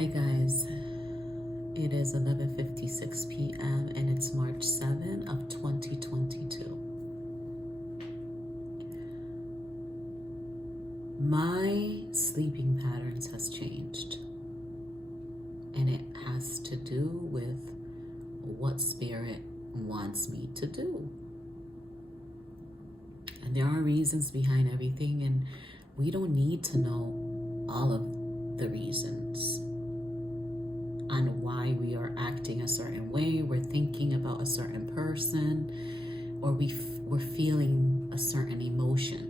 Hi guys, it is 11:56 p.m. and it's March 7 of 2022. My sleeping patterns has changed, and it has to do with what spirit wants me to do. And there are reasons behind everything, and we don't need to know all of the reasons on why we are acting a certain way, we're thinking about a certain person, or we're feeling a certain emotion.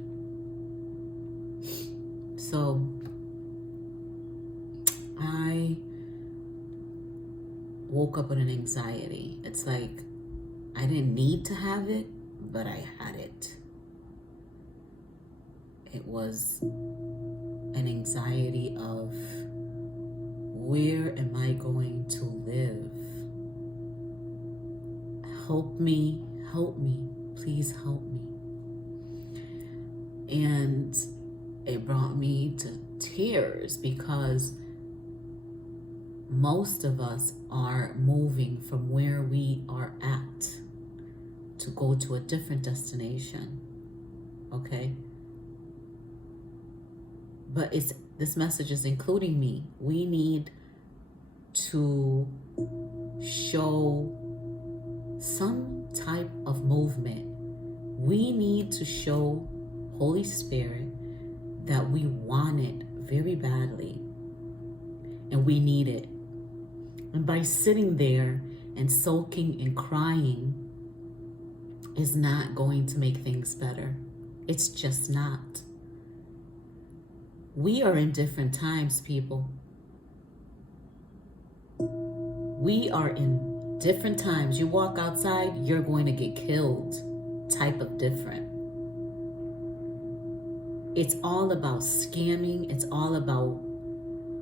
So I woke up with an anxiety. It's like I didn't need to have it, but I had it. It was an anxiety of, where am I going to live? Help me, please help me. And it brought me to tears because most of us are moving from where we are at to go to a different destination, okay? But this message is including me. We need to show some type of movement. We need to show Holy Spirit that we want it very badly and we need it. And by sitting there and sulking and crying is not going to make things better. It's just not. We are in different times, people. We are in different times. You walk outside, you're going to get killed. Type of different. It's all about scamming. It's all about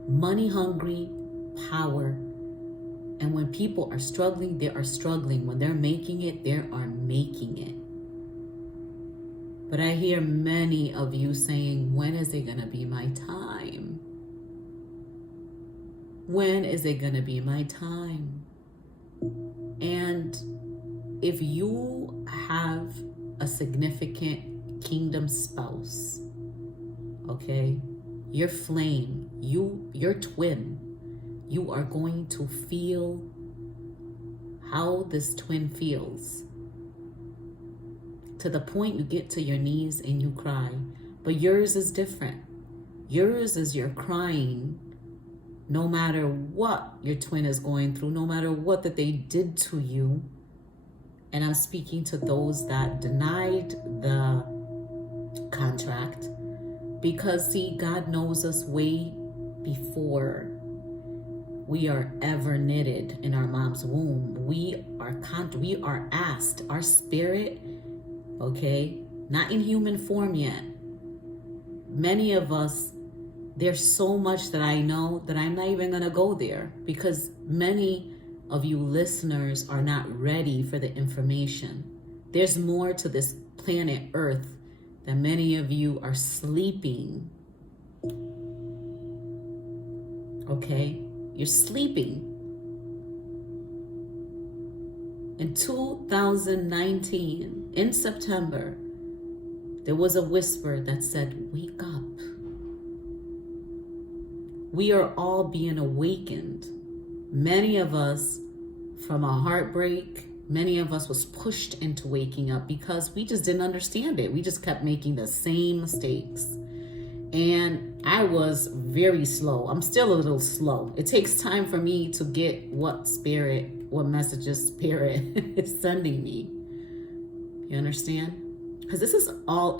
money hungry, power. And when people are struggling, they are struggling. When they're making it, they are making it. But I hear many of you saying, when is it going to be my time? When is it going to be my time? And if you have a significant kingdom spouse, okay, your flame, your twin, you are going to feel how this twin feels. To the point you get to your knees and you cry. But yours is different. Yours is you're crying no matter what your twin is going through, no matter what that they did to you. And I'm speaking to those that denied the contract. Because see, God knows us way before we are ever knitted in our mom's womb. We are asked, our spirit, okay, not in human form yet. Many of us, there's so much that I know that I'm not even gonna go there because many of you listeners are not ready for the information. There's more to this planet Earth than many of you are sleeping. Okay, you're sleeping. In 2019, in September, there was a whisper that said, wake up. We are all being awakened. Many of us from a heartbreak, many of us was pushed into waking up because we just didn't understand it. We just kept making the same mistakes. And I was very slow. I'm still a little slow. It takes time for me to get what messages spirit is sending me. You understand? Because this is all,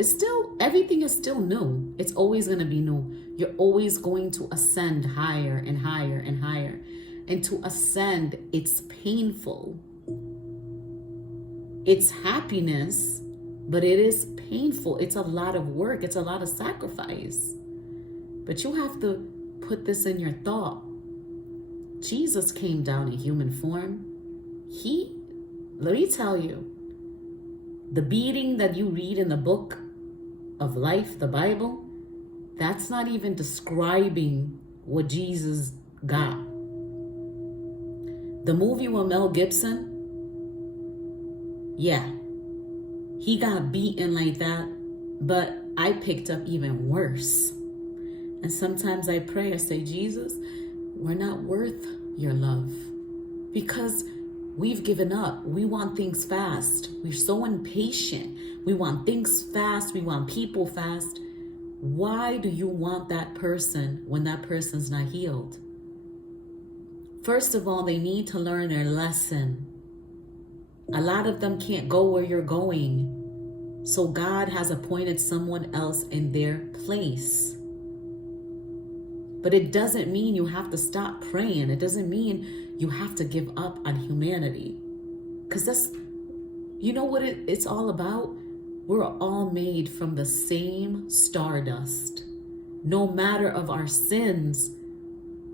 everything is still new. It's always going to be new. You're always going to ascend higher and higher and higher. And to ascend, it's painful. It's happiness, but it is painful. It's a lot of work. It's a lot of sacrifice. But you have to put this in your thought. Jesus came down in human form. Let me tell you, the beating that you read in the book of life, the Bible, that's not even describing what Jesus got. The movie with Mel Gibson, yeah, he got beaten like that, but I picked up even worse. And sometimes I pray, I say, Jesus, we're not worth your love because we've given up. We want things fast. We're so impatient. We want things fast. We want people fast. Why do you want that person when that person's not healed? First of all, they need to learn their lesson. A lot of them can't go where you're going. So God has appointed someone else in their place. But it doesn't mean you have to stop praying. It doesn't mean you have to give up on humanity. Because that's, you know what it's all about? We're all made from the same stardust. No matter of our sins,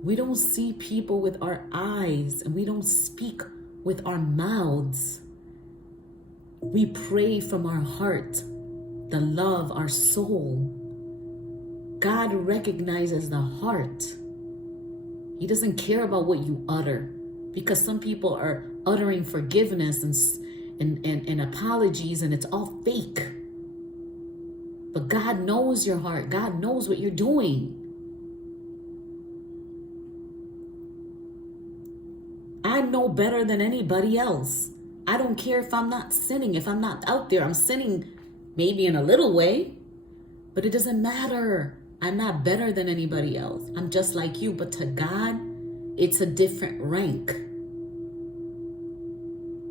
we don't see people with our eyes and we don't speak with our mouths. We pray from our heart, the love, our soul. God recognizes the heart. He doesn't care about what you utter, because some people are uttering forgiveness and apologies, and it's all fake. But God knows your heart. God knows what you're doing. I know better than anybody else. I don't care if I'm not sinning. If I'm not out there, I'm sinning maybe in a little way, but it doesn't matter. I'm not better than anybody else. I'm just like you, but to God, it's a different rank.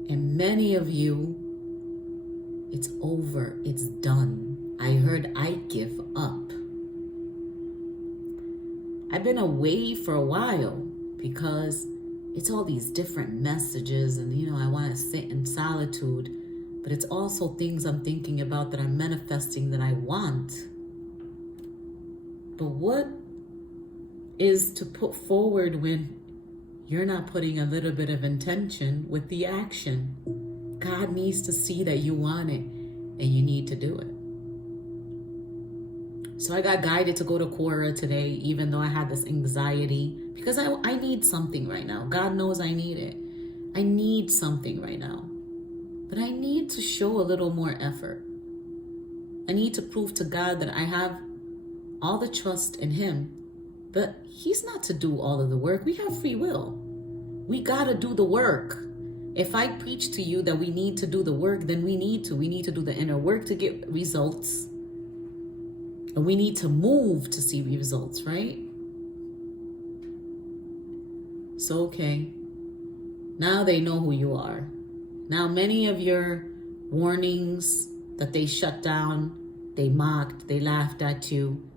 And many of you, it's over. It's done. I heard I give up. I've been away for a while because it's all these different messages and, I want to sit in solitude, but it's also things I'm thinking about that I'm manifesting that I want. But what is to put forward when you're not putting a little bit of intention with the action? God needs to see that you want it and you need to do it. So I got guided to go to Quora today, even though I had this anxiety, because I need something right now. God knows I need it. I need something right now. But I need to show a little more effort. I need to prove to God that I have all the trust in Him. But He's not to do all of the work. We have free will. We got to do the work. If I preach to you that we need to do the work, then we need to. We need to do the inner work to get results. And we need to move to see results, right? So, okay. Now they know who you are. Now many of your warnings that they shut down, they mocked, they laughed at you,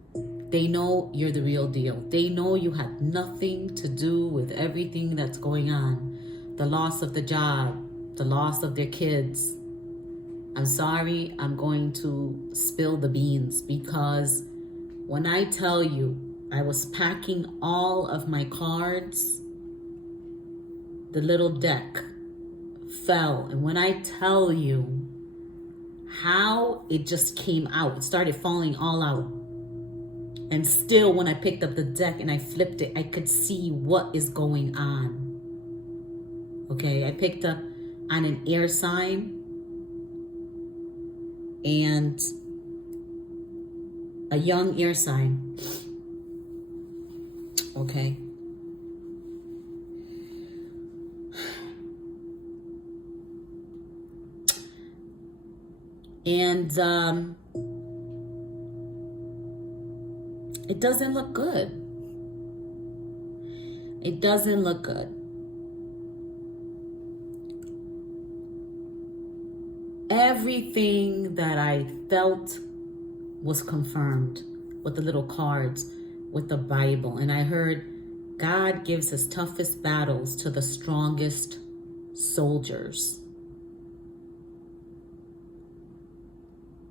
they know you're the real deal. They know you had nothing to do with everything that's going on. The loss of the job, the loss of their kids. I'm sorry, I'm going to spill the beans, because when I tell you I was packing all of my cards, the little deck fell. And when I tell you how it just came out, it started falling all out. And still, when I picked up the deck and I flipped it, I could see what is going on. Okay, I picked up on an air sign and a young air sign. Okay. And it doesn't look good. It doesn't look good. Everything that I felt was confirmed with the little cards, with the Bible. And I heard God gives His toughest battles to the strongest soldiers.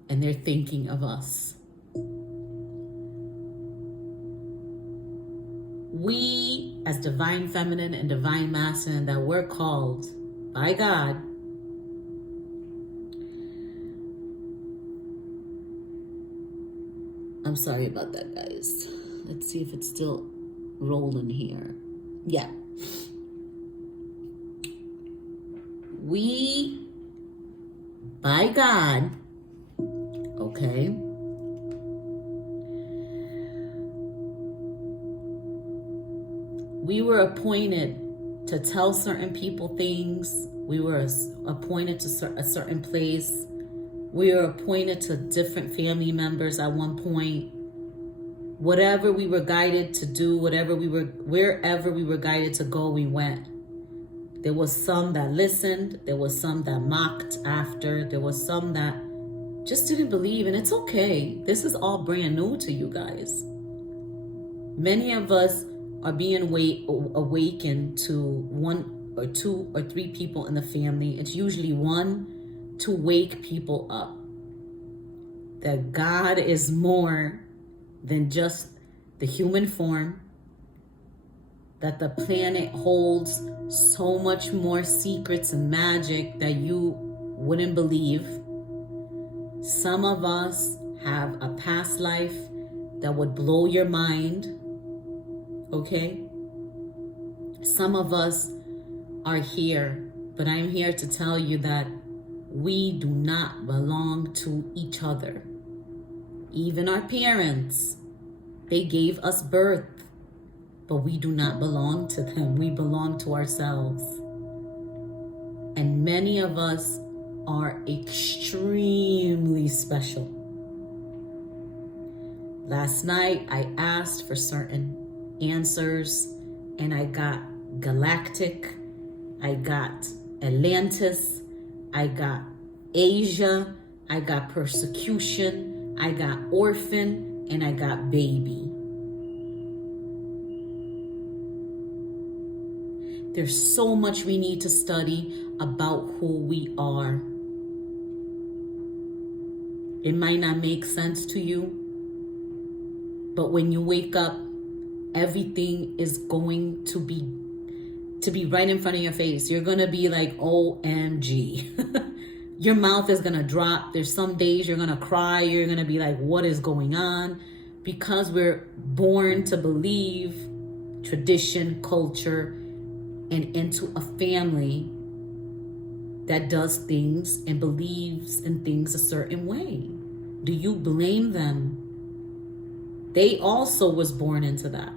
And they're thinking of us. We, as divine feminine and divine masculine, that we're called by God, I'm sorry about that, guys. Let's see if it's still rolling here. Yeah. We, by God, okay, we were appointed to tell certain people things. We were appointed to a certain place. We were appointed to different family members at one point. Whatever we were guided to do, wherever we were guided to go, we went. There was some that listened. There was some that mocked after. There was some that just didn't believe, and it's okay. This is all brand new to you guys. Many of us are being awakened to one or two or three people in the family. It's usually one, to wake people up that God is more than just the human form, that the planet holds so much more secrets and magic that you wouldn't believe. Some of us have a past life that would blow your mind, okay? Some of us are here, but I'm here to tell you that we do not belong to each other. Even our parents, they gave us birth, but we do not belong to them. We belong to ourselves. And many of us are extremely special. Last night, I asked for certain answers, and I got galactic, I got Atlantis, I got Asia, I got persecution, I got orphan, and I got baby. There's so much we need to study about who we are. It might not make sense to you, but when you wake up, everything is going to be right in front of your face. You're going to be like, OMG. Your mouth is going to drop. There's some days you're going to cry. You're going to be like, what is going on? Because we're born to believe tradition, culture, and into a family that does things and believes in things a certain way. Do you blame them? They also was born into that,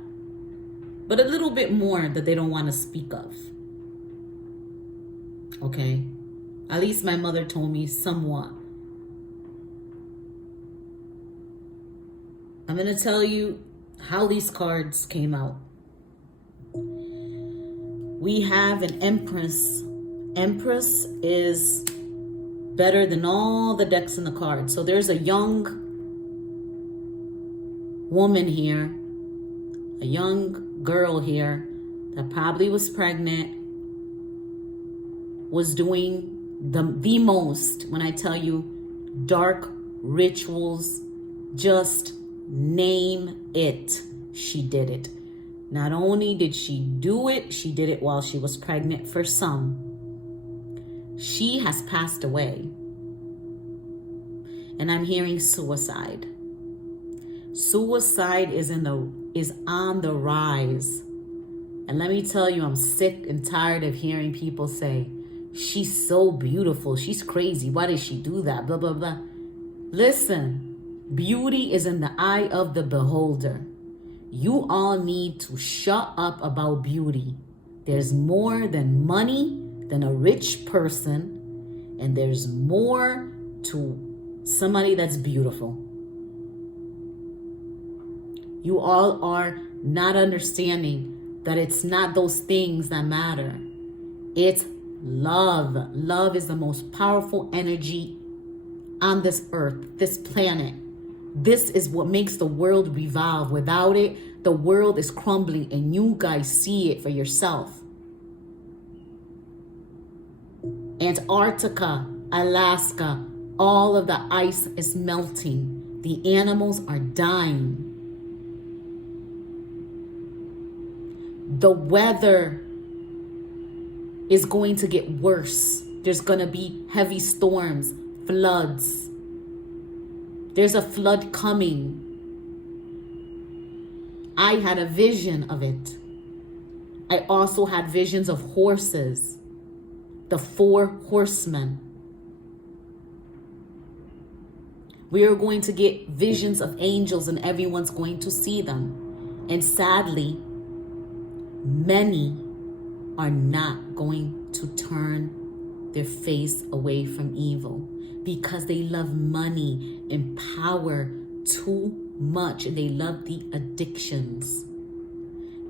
but a little bit more that they don't want to speak of. Okay? At least my mother told me somewhat. I'm going to tell you how these cards came out. We have an Empress. Empress is better than all the decks in the cards. So there's a young woman here, a young girl here that probably was pregnant, was doing the most, when I tell you, dark rituals, just name it, she did it. Not only did she do it, she did it while she was pregnant for some. She has passed away. And I'm hearing suicide. Suicide is on the rise. And let me tell you, I'm sick and tired of hearing people say, she's so beautiful, she's crazy, why did she do that, blah, blah, blah. Listen, beauty is in the eye of the beholder. You all need to shut up about beauty. There's more than money, than a rich person, and there's more to somebody that's beautiful. You all are not understanding that it's not those things that matter. It's love. Love is the most powerful energy on this earth, this planet. This is what makes the world revolve. Without it, the world is crumbling, and you guys see it for yourself. Antarctica, Alaska, all of the ice is melting. The animals are dying. The weather is going to get worse. There's going to be heavy storms, floods. There's a flood coming. I had a vision of it. I also had visions of horses, the 4 horsemen. We are going to get visions of angels and everyone's going to see them. And sadly, many are not going to turn their face away from evil because they love money and power too much, and they love the addictions.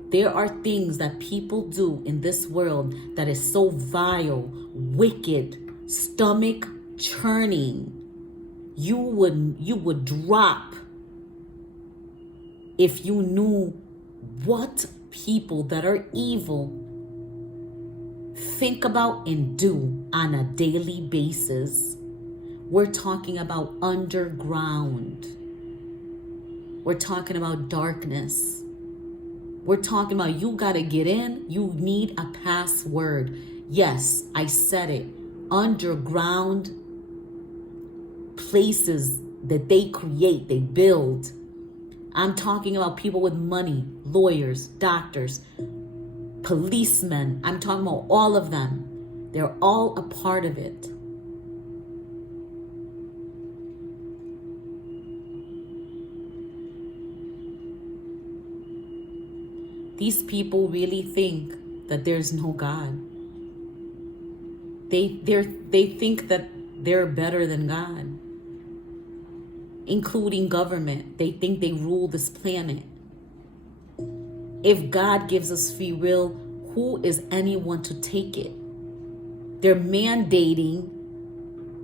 There are things that people do in this world that is so vile, wicked, stomach churning. You would drop if you knew what people that are evil think about and do on a daily basis. We're talking about underground. We're talking about darkness. We're talking about you got to get in. You need a password. Yes, I said it. Underground places that they create, they build. I'm talking about people with money, lawyers, doctors, policemen. I'm talking about all of them. They're all a part of it. These people really think that there's no God. They think that they're better than God, including government. They think they rule this planet. If God gives us free will, who is anyone to take it? They're mandating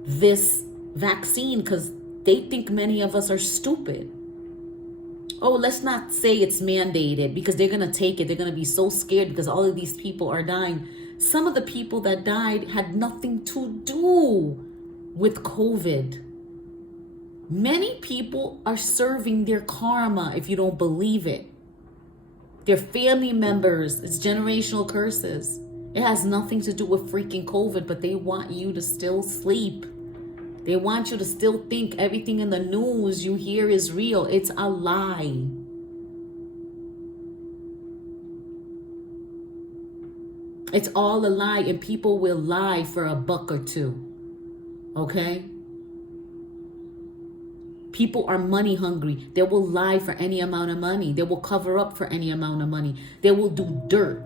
this vaccine because they think many of us are stupid. Oh, let's not say it's mandated because they're going to take it. They're going to be so scared because all of these people are dying. Some of the people that died had nothing to do with COVID. Many people are serving their karma, if you don't believe it. Their family members, it's generational curses. It has nothing to do with freaking COVID, but they want you to still sleep. They want you to still think everything in the news you hear is real. It's a lie. It's all a lie, and people will lie for $1 or $2. Okay? People are money hungry. They will lie for any amount of money. They will cover up for any amount of money. They will do dirt.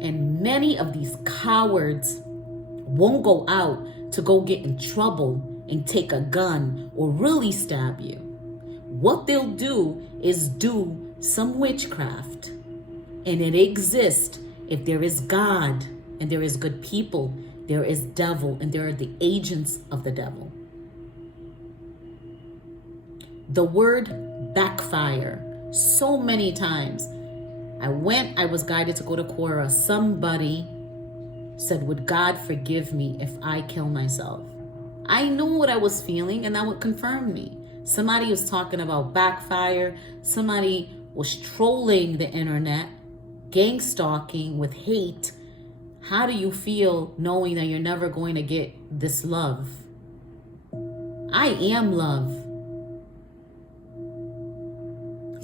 And many of these cowards won't go out to go get in trouble and take a gun or really stab you. What they'll do is do some witchcraft. And it exists. If there is God and there is good people, there is devil and there are the agents of the devil. The word backfire, so many times. I was guided to go to Quora. Somebody said, would God forgive me if I kill myself? I knew what I was feeling and that would confirm me. Somebody was talking about backfire. Somebody was trolling the internet, gang stalking with hate. How do you feel knowing that you're never going to get this love? I am love.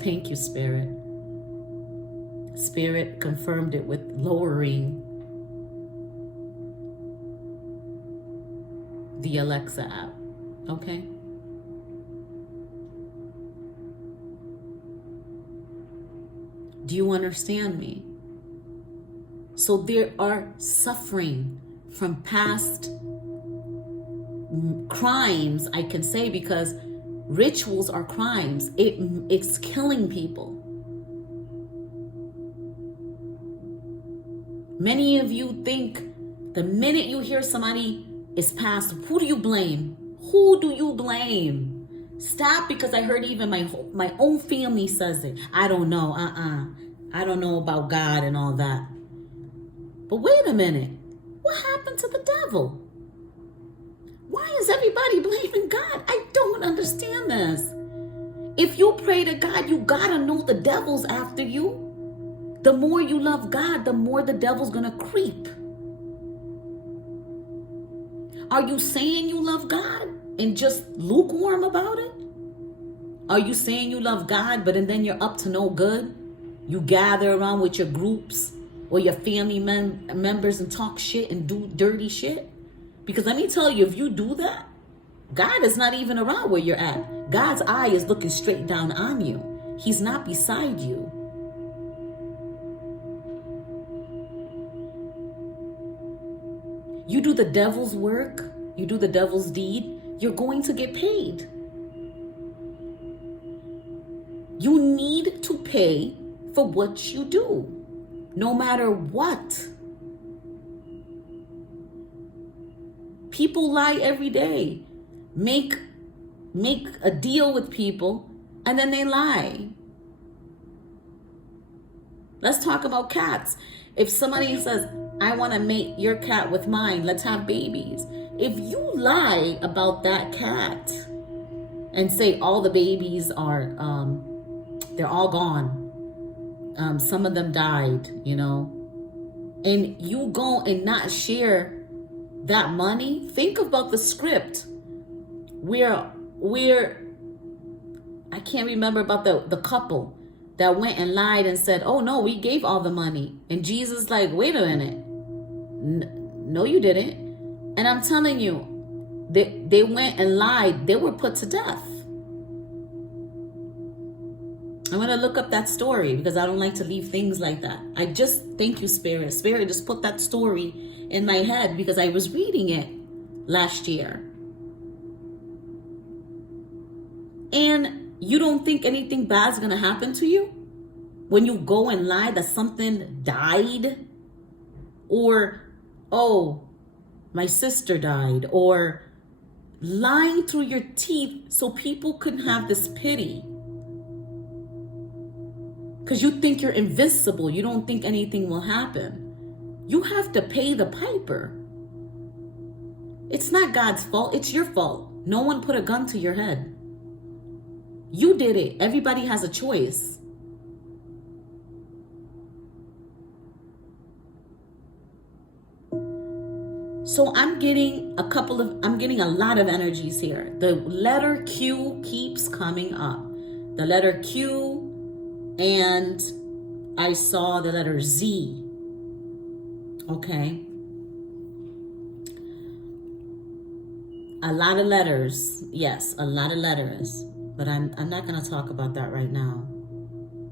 Thank you, Spirit. Spirit confirmed it with lowering the Alexa app. Okay? Do you understand me? So there are suffering from past crimes, I can say, because rituals are crimes. It's killing people. Many of you think the minute you hear somebody is passed, who do you blame? Who do you blame? Stop, because I heard even my own family says it. I don't know. I don't know about God and all that. But wait a minute. What happened to the devil? Why is everybody blaming God? I don't understand this. If you pray to God, you gotta know the devil's after you. The more you love God, the more the devil's gonna creep. Are you saying you love God and just lukewarm about it? Are you saying you love God, but then you're up to no good? You gather around with your groups or your family members and talk shit and do dirty shit? Because let me tell you, if you do that, God is not even around where you're at. God's eye is looking straight down on you. He's not beside you. You do the devil's work, you do the devil's deed, you're going to get paid. You need to pay for what you do, no matter what. People lie every day. Make a deal with people and then they lie. Let's talk about cats. If somebody says, I want to mate your cat with mine, let's have babies. If you lie about that cat and say all the babies are, they're all gone. Some of them died, and you go and not share that money. Think about the script where I can't remember about the couple that went and lied and said, oh no, we gave all the money. And Jesus like, wait a minute. No, you didn't. And I'm telling you, they went and lied. They were put to death. I'm going to look up that story because I don't like to leave things like that. I just, thank you, Spirit. Spirit just put that story in my head because I was reading it last year. And you don't think anything bad's going to happen to you when you go and lie that something died? Or, oh, my sister died. Or lying through your teeth so people can have this pity. Because you think you're invincible. You don't think anything will happen. You have to pay the piper. It's not God's fault. It's your fault. No one put a gun to your head. You did it. Everybody has a choice. So I'm getting a lot of energies here. The letter Q keeps coming up. The letter Q, and I saw the letter Z. Okay. A lot of letters. Yes, a lot of letters. But I'm not going to talk about that right now.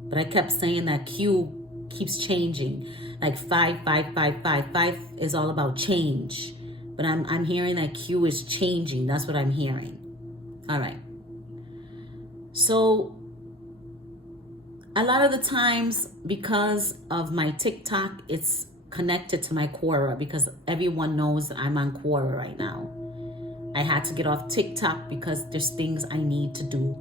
But I kept saying that Q keeps changing. Like 5. 5 is all about change. But I'm hearing that Q is changing. That's what I'm hearing. All right. So a lot of the times, because of my TikTok, it's connected to my Quora, because everyone knows that I'm on Quora right now. I had to get off TikTok because there's things I need to do.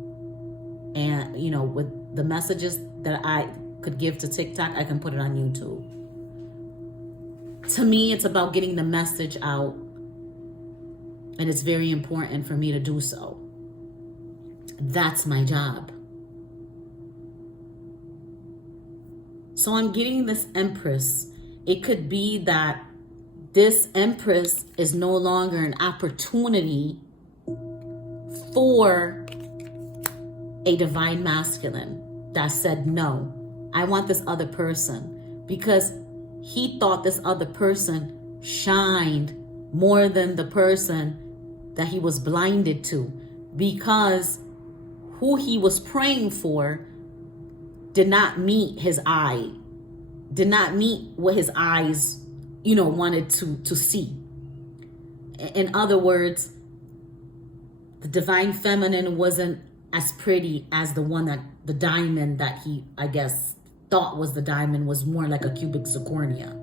And, with the messages that I could give to TikTok, I can put it on YouTube. To me, it's about getting the message out. And it's very important for me to do so. That's my job. So I'm getting this Empress. It could be that this Empress is no longer an opportunity for a divine masculine that said, no, I want this other person, because he thought this other person shined more than the person that he was blinded to, because who he was praying for did not meet his eye, did not meet what his eyes wanted to see. In other words, the divine feminine wasn't as pretty as the diamond that he, I guess, thought was the diamond, was more like a cubic zirconia.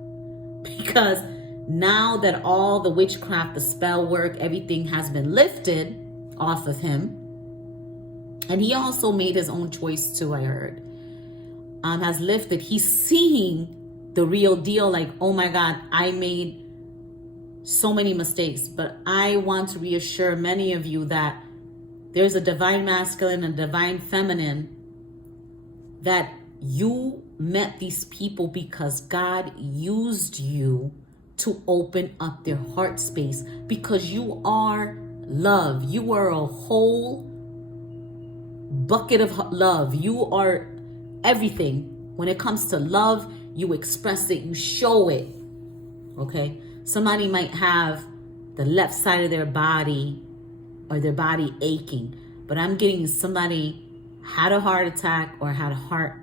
Because now that all the witchcraft, the spell work, everything has been lifted off of him, and he also made his own choice too, I heard, has lifted, he's seeing the real deal, like, oh my God, I made so many mistakes. But I want to reassure many of you that there's a divine masculine and divine feminine, that you met these people because God used you to open up their heart space, because you are love. You are a whole bucket of love. You are everything when it comes to love you express it, you show it. Okay? Somebody might have the left side of their body or their body aching, but I'm getting somebody had a heart attack or had heart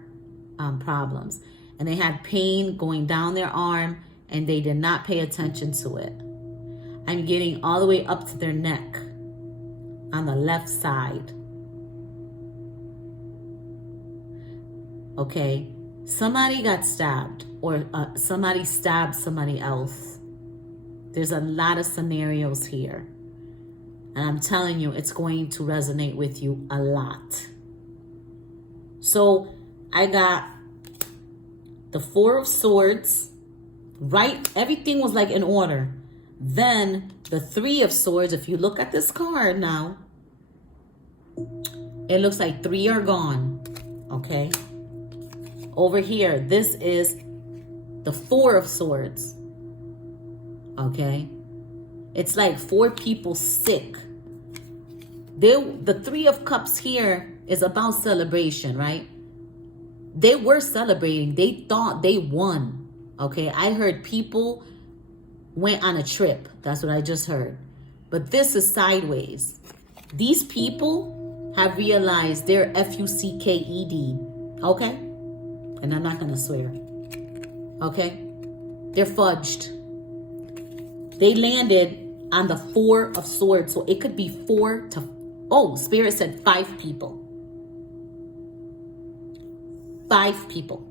problems, and they had pain going down their arm and they did not pay attention to it. I'm getting all the way up to their neck on the left side. Okay, somebody got stabbed, or somebody stabbed somebody else. There's a lot of scenarios here. And I'm telling you, it's going to resonate with you a lot. So I got the Four of Swords, right? Everything was like in order. Then the Three of Swords, if you look at this card now, it looks like 3 are gone. Okay. Over here, this is the Four of Swords. Okay. It's like 4 people sick. The Three of Cups here is about celebration, right? They were celebrating. They thought they won. Okay. I heard people went on a trip. That's what I just heard. But this is sideways. These people have realized they're F-U-C-K-E-D. Okay. And I'm not going to swear. Okay? They're fudged. They landed on the Four of Swords. So it could be 4 to... Oh, Spirit said 5 people. 5 people.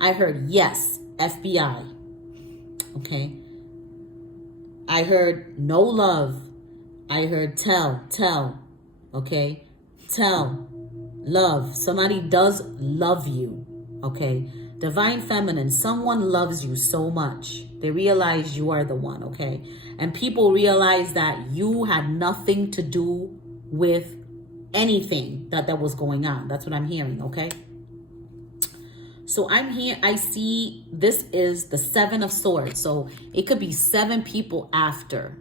I heard yes, FBI. Okay? I heard no love. I heard tell. Okay? Tell. Love. Somebody does love you. Okay? Divine Feminine. Someone loves you so much. They realize you are the one. Okay? And people realize that you had nothing to do with anything that was going on. That's what I'm hearing. Okay? So I'm here. I see this is the 7 of Swords. So it could be 7 people after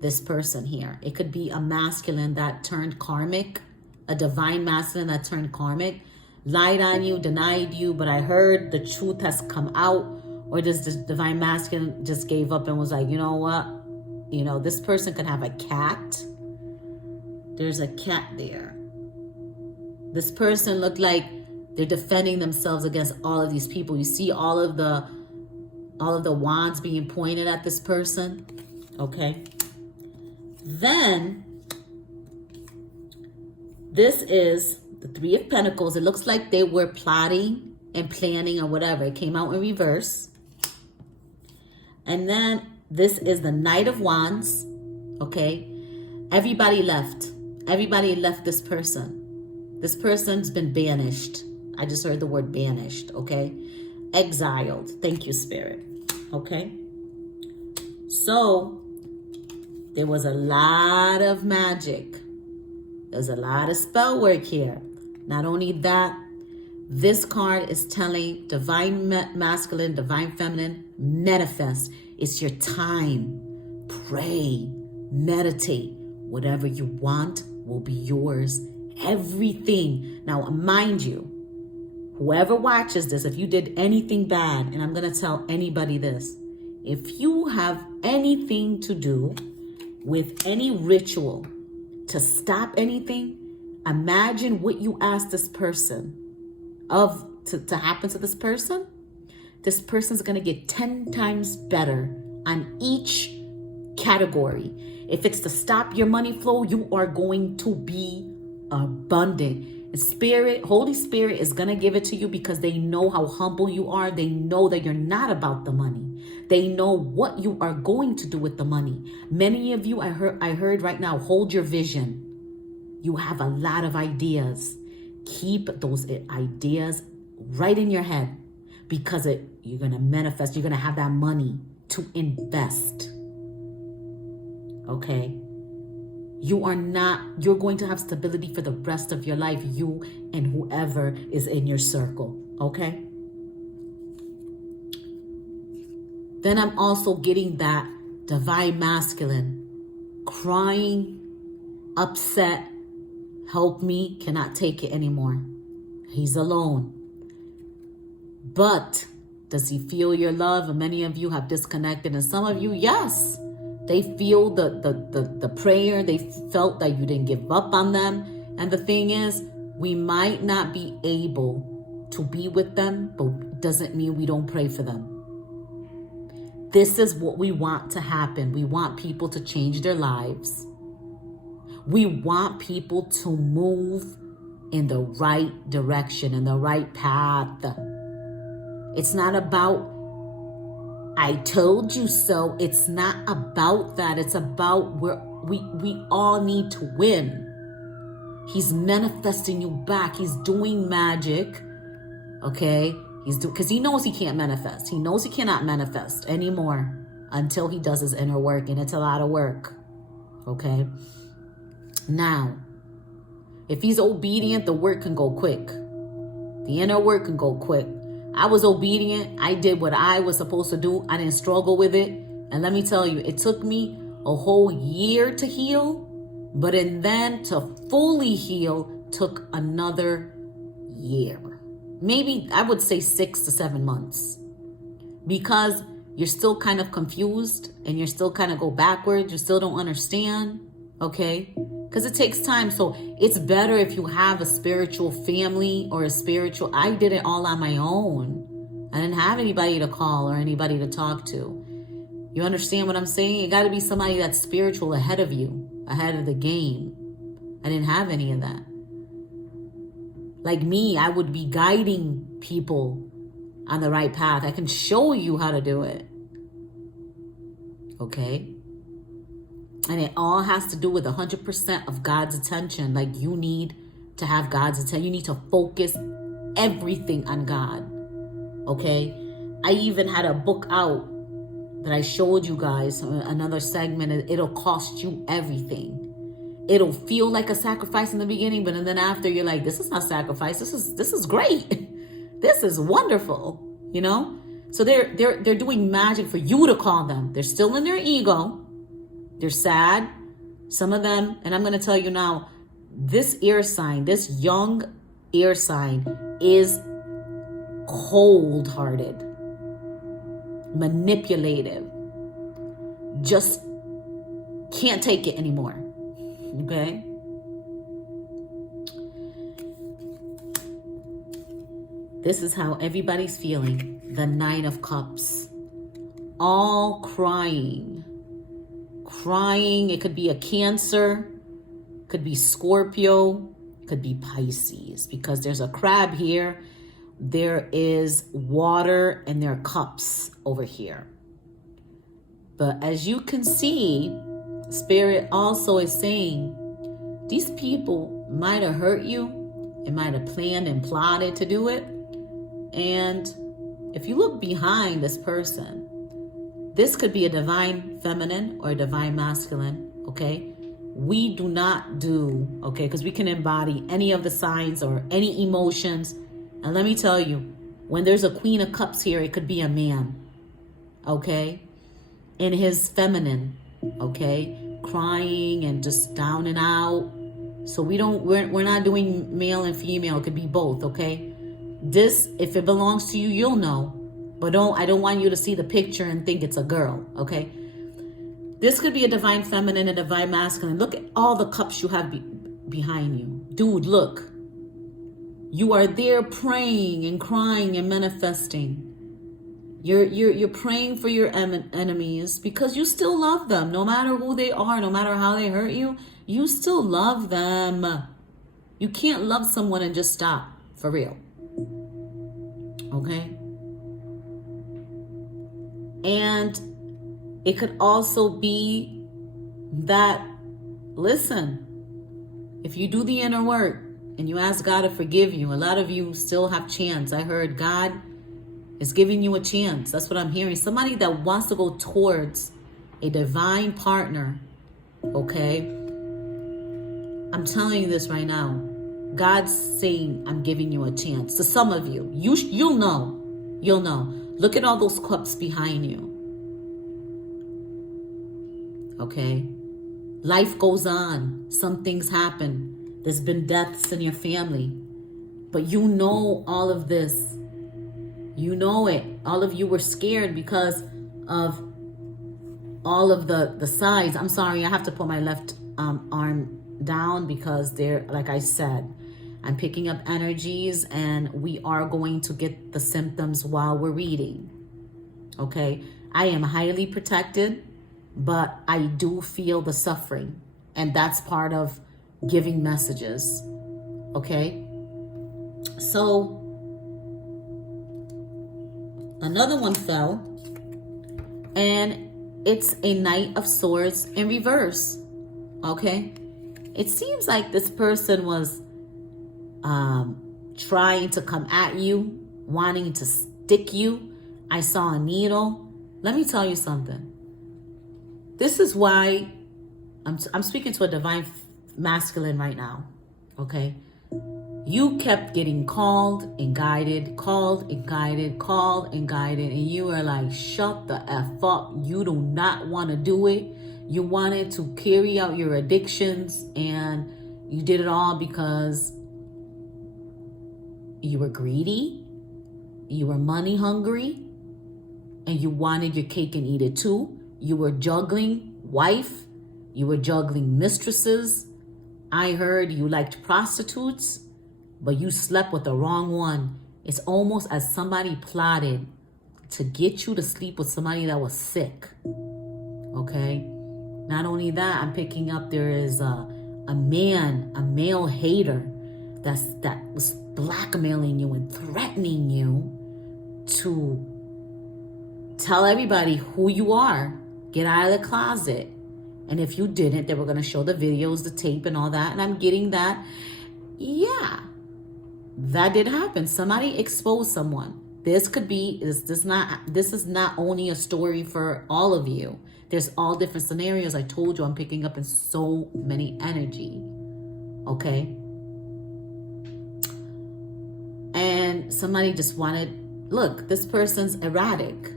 this person here. It could be a masculine that turned karmic. A divine masculine that turned karmic, lied on you, denied you, but I heard the truth has come out. Or this divine masculine just gave up and was like, you know what? You know, this person could have a cat. There's a cat there. This person looked like they're defending themselves against all of these people. You see all of the wands being pointed at this person. Okay. Then this is the 3 of Pentacles. It looks like they were plotting and planning or whatever. It came out in reverse. And then this is the Knight of Wands. Okay. Everybody left. Everybody left this person. This person's been banished. I just heard the word banished. Okay. Exiled. Thank you, Spirit. Okay. So there was a lot of magic. There's a lot of spell work here. Not only that, this card is telling divine masculine, divine feminine, manifest. It's your time. Pray, meditate. Whatever you want will be yours. Everything. Now, mind you, whoever watches this, if you did anything bad, and I'm going to tell anybody this, if you have anything to do with any ritual to stop anything, imagine what you asked this person to happen to this person. This person's going to get 10 times better on each category. If it's to stop your money flow, you are going to be abundant. And Spirit, Holy Spirit is going to give it to you because they know how humble you are. They know that you're not about the money. They know what you are going to do with the money. Many of you, I heard right now, hold your vision. You have a lot of ideas. Keep those ideas right in your head because you're going to manifest. You're going to have that money to invest. Okay? You're going to have stability for the rest of your life, you and whoever is in your circle. Okay? Then I'm also getting that divine masculine, crying, upset, help me, cannot take it anymore. He's alone. But does he feel your love? And many of you have disconnected, and some of you, yes, they feel the prayer. They felt that you didn't give up on them. And the thing is, we might not be able to be with them, but it doesn't mean we don't pray for them. This is what we want to happen. We want people to change their lives. We want people to move in the right direction, in the right path. It's not about, I told you so. It's not about that. It's about we all need to win. He's manifesting you back. He's doing magic. Okay? Because he knows he can't manifest. He knows he cannot manifest anymore until he does his inner work. And it's a lot of work. Okay? Now, if he's obedient, the work can go quick. The inner work can go quick. I was obedient. I did what I was supposed to do. I didn't struggle with it. And let me tell you, it took me a whole year to heal. But then to fully heal took another year. Maybe I would say 6 to 7 months. Because you're still kind of confused and you're still kind of go backwards. You still don't understand. Okay? Because it takes time. So it's better if you have a spiritual family or a spiritual. I did it all on my own. I didn't have anybody to call or anybody to talk to. You understand what I'm saying? It got to be somebody that's spiritual ahead of you, ahead of the game. I didn't have any of that. Like me, I would be guiding people on the right path. I can show you how to do it. Okay? And it all has to do with 100% of God's attention. Like you need to have God's attention. You need to focus everything on God. Okay? I even had a book out that I showed you guys, another segment. It'll cost you everything. It'll feel like a sacrifice in the beginning, but then after you're like, this is not sacrifice. This is great. This is wonderful. You know? So they're doing magic for you to call them. They're still in their ego. They're sad. Some of them, and I'm going to tell you now, this air sign, this young air sign is cold-hearted, manipulative, just can't take it anymore. Okay? This is how everybody's feeling. The Nine of Cups. All crying. Crying. It could be a Cancer. Could be Scorpio. Could be Pisces. Because there's a crab here. There is water and there are cups over here. But as you can see, Spirit also is saying, these people might have hurt you. It might have planned and plotted to do it. And if you look behind this person, this could be a divine feminine or a divine masculine, okay? We do not do, okay, because we can embody any of the signs or any emotions. And let me tell you, when there's a Queen of Cups here, it could be a man, okay? In his feminine, okay? Crying and just down and out. So we're not doing male and female. It could be both, okay? This, if it belongs to you, you'll know. But I don't want you to see the picture and think it's a girl, okay? This could be a divine feminine and a divine masculine. Look at all the cups you have behind you. Dude, look. You are there praying and crying and manifesting. You're praying for your enemies because you still love them. No matter who they are, no matter how they hurt you, you still love them. You can't love someone and just stop, for real. Okay? And it could also be that, listen, if you do the inner work and you ask God to forgive you, a lot of you still have chance. I heard God is giving you a chance. That's what I'm hearing. Somebody that wants to go towards a divine partner, okay? I'm telling you this right now. God's saying, I'm giving you a chance. To some of you, you'll know. You'll know. Look at all those cups behind you. Okay? Life goes on. Some things happen. There's been deaths in your family. But you know all of this. You know it. All of you were scared because of all of the sides. I'm sorry, I have to put my left arm down because they're, like I said, I'm picking up energies and we are going to get the symptoms while we're reading. Okay? I am highly protected, but I do feel the suffering. And that's part of giving messages. Okay? So, another one fell, and it's a Knight of Swords in reverse. Okay? It seems like this person was trying to come at you, wanting to stick you. I saw a needle. Let me tell you something. This is why I'm speaking to a divine masculine right now. Okay? You kept getting called and guided, called and guided, called and guided, and you were like, shut the F up. You do not want to do it. You wanted to carry out your addictions, and you did it all because you were greedy, you were money hungry, and you wanted your cake and eat it too. You were juggling wife, you were juggling mistresses. I heard you liked prostitutes, but you slept with the wrong one. It's almost as somebody plotted to get you to sleep with somebody that was sick. Okay? Not only that, I'm picking up there is a male hater that was blackmailing you and threatening you to tell everybody who you are. Get out of the closet. And if you didn't, they were going to show the videos, the tape and all that. And I'm getting that. Yeah, that did happen. Somebody exposed someone. This is not only a story for all of you. There's all different scenarios. I told you I'm picking up in so many energy. Okay? And somebody just wanted, look, this person's erratic.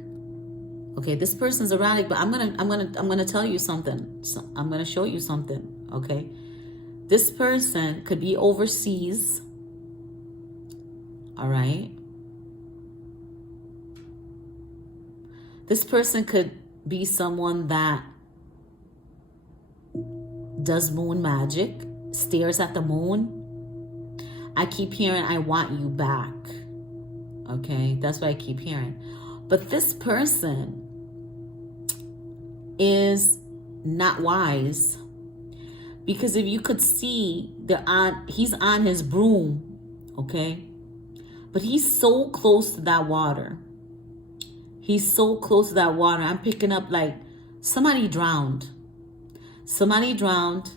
Okay, this person's erratic, but I'm gonna tell you something. So I'm gonna show you something. Okay? This person could be overseas. All right? This person could be someone that does moon magic, stares at the moon. I keep hearing, I want you back. Okay, that's what I keep hearing. But this person is not wise, because if you could see, he's on his broom, okay? But he's so close to that water. He's so close to that water. I'm picking up like somebody drowned. Somebody drowned.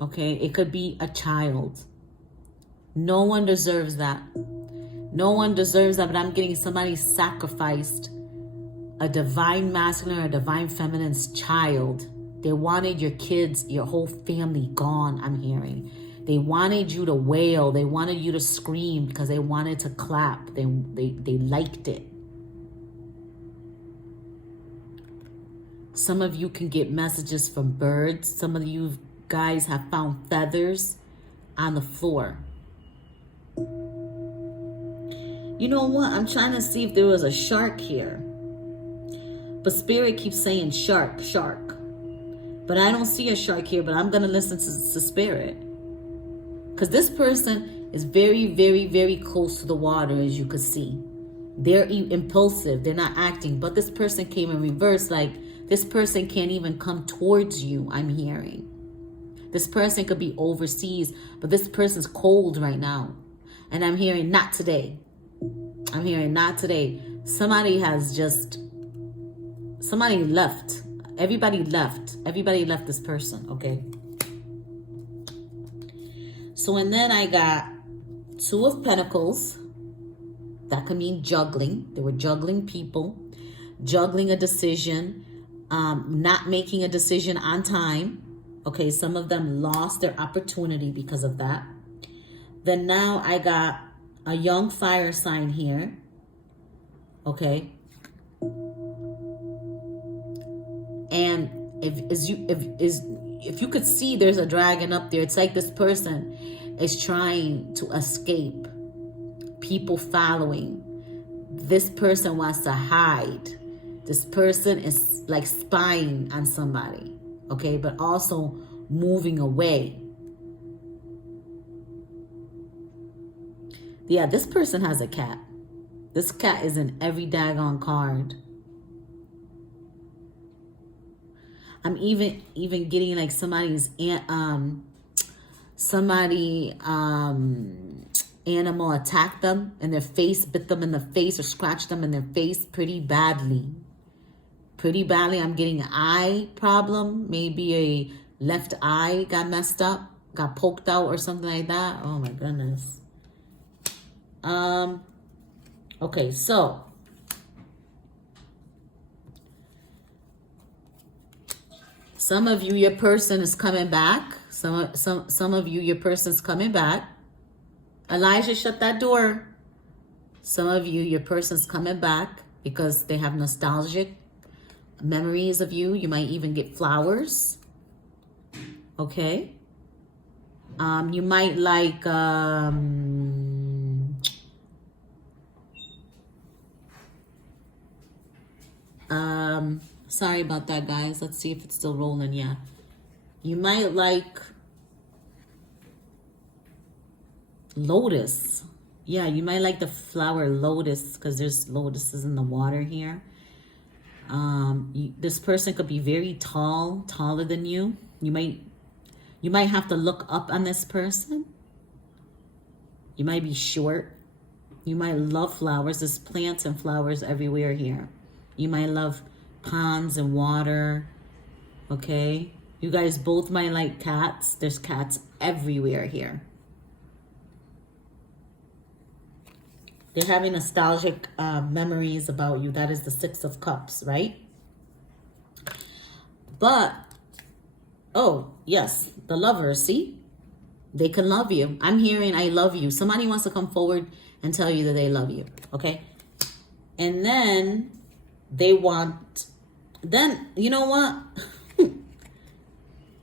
Okay, it could be a child. No one deserves that. No one deserves that, but I'm getting somebody sacrificed a divine masculine or a divine feminine's child. They wanted your kids, your whole family gone, I'm hearing. They wanted you to wail. They wanted you to scream because they wanted to clap. They liked it. Some of you can get messages from birds. Some of you guys have found feathers on the floor. You know what? I'm trying to see if there was a shark here. But Spirit keeps saying shark, shark. But I don't see a shark here, but I'm going to listen to Spirit. Because this person is very, very, very close to the water, as you could see. They're impulsive. They're not acting. But this person came in reverse, like this person can't even come towards you, I'm hearing. This person could be overseas, but this person's cold right now. And I'm hearing not today. I'm hearing not today. Somebody left. Everybody left. Everybody left this person, okay? So, and then I got Two of Pentacles. That could mean juggling. They were juggling people. Juggling a decision. Not making a decision on time. Okay, some of them lost their opportunity because of that. Then now I got a young fire sign here. Okay. And if you could see, there's a dragon up there. It's like this person is trying to escape people following. this person wants to hide. This person is like spying on somebody, okay, but also moving away. Yeah, this person has a cat. This cat is in every daggone card. I'm even getting like somebody's animal attacked them in their face, bit them in the face, or scratched them in their face pretty badly. Pretty badly. I'm getting an eye problem. Maybe a left eye got messed up, got poked out or something like that. Oh my goodness. Okay, so some of you, your person is coming back. Some of you, your person's coming back. Elijah, shut that door. Some of you, your person's coming back because they have nostalgic memories of you. You might even get flowers. Okay. You might like sorry about that, guys. Let's see if it's still rolling. Yeah. You might like lotus. Yeah, you might like the flower lotus because there's lotuses in the water here. This person could be very tall, taller than you. You might have to look up on this person. You might be short. You might love flowers. There's plants and flowers everywhere here. You might love ponds and water. Okay. You guys both might like cats. There's cats everywhere here. They're having nostalgic memories about you. That is the Six of Cups, right? But, oh, yes, the lovers, see? They can love you. I'm hearing I love you. Somebody wants to come forward and tell you that they love you, okay? And then they want, then, you know what?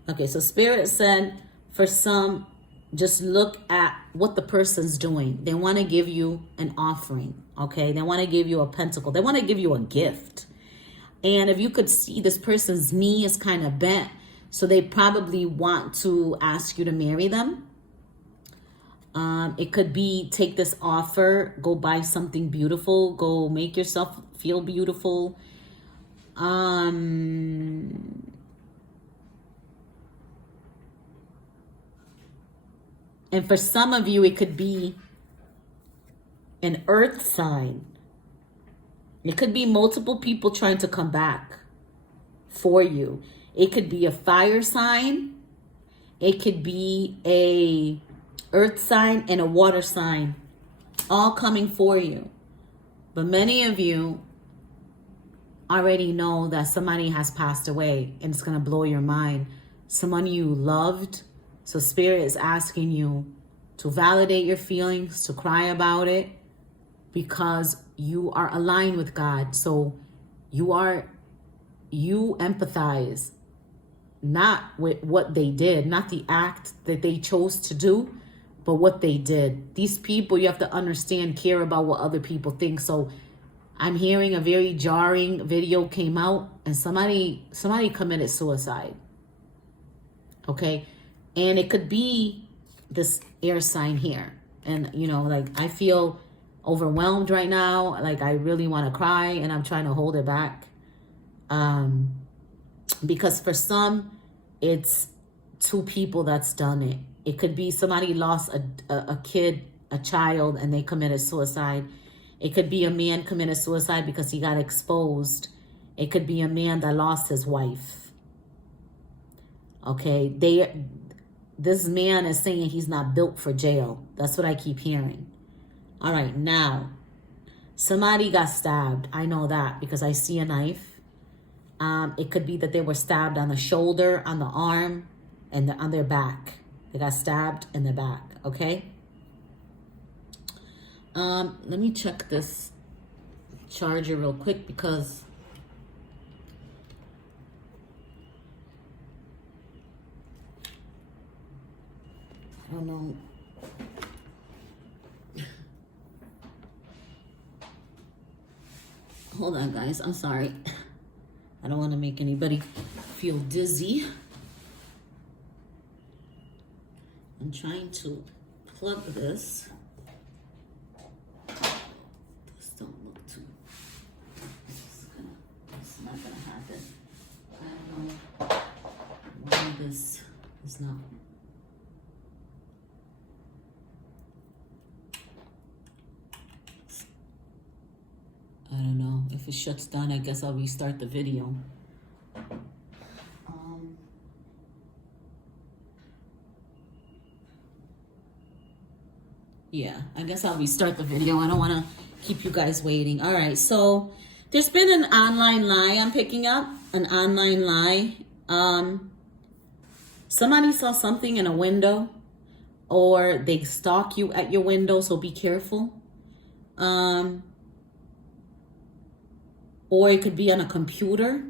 Okay, so Spirit said for some, just look at what the person's doing. They want to give you an offering, okay? They want to give you a pentacle. They want to give you a gift. And if you could see, this person's knee is kind of bent, so they probably want to ask you to marry them. It could be take this offer, go buy something beautiful, go make yourself feel beautiful. And for some of you, it could be an earth sign. It could be multiple people trying to come back for you. It could be a fire sign. It could be a earth sign and a water sign, all coming for you. But many of you already know that somebody has passed away, and it's going to blow your mind. Someone you loved. So Spirit is asking you to validate your feelings, to cry about it, because you are aligned with God. So you empathize, not with what they did, not the act that they chose to do, but what they did. These people, you have to understand, care about what other people think. So I'm hearing a very jarring video came out, and somebody committed suicide. Okay. And it could be this air sign here. And, you know, like, I feel overwhelmed right now. Like, I really want to cry, and I'm trying to hold it back. Because for some, it's two people that's done it. It could be somebody lost a kid, a child, and they committed suicide. It could be a man committed suicide because he got exposed. It could be a man that lost his wife. Okay, this man is saying he's not built for jail. That's what I keep hearing. All right, now, somebody got stabbed. I know that because I see a knife. It could be that they were stabbed on the shoulder, on the arm, and on their back. They got stabbed in the back, okay? Let me check this charger real quick because I don't know. Hold on, guys. I'm sorry. I don't want to make anybody feel dizzy. I'm trying to plug this. This don't look too. It's not gonna happen. I don't know why this is not. I don't know. If it shuts down, I guess I'll restart the video. Yeah, I guess I'll restart the video. I don't want to keep you guys waiting. All right, so there's been an online lie I'm picking up. An online lie. Somebody saw something in a window, or they stalk you at your window, so be careful. Or it could be on a computer,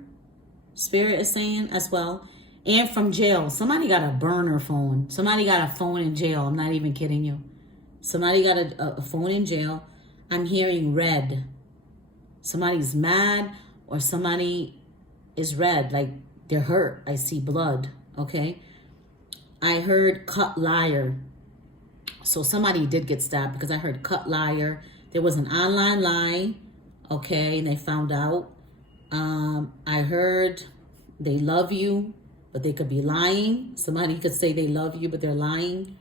Spirit is saying as well. And from jail. Somebody got a burner phone. Somebody got a phone in jail. I'm not even kidding you. Somebody got a phone in jail. I'm hearing red. Somebody's mad, or somebody is red, like they're hurt. I see blood, okay? I heard cut liar. So somebody did get stabbed, because I heard cut liar. There was an online lie, okay, and they found out. I heard they love you, but they could be lying. Somebody could say they love you, but they're lying.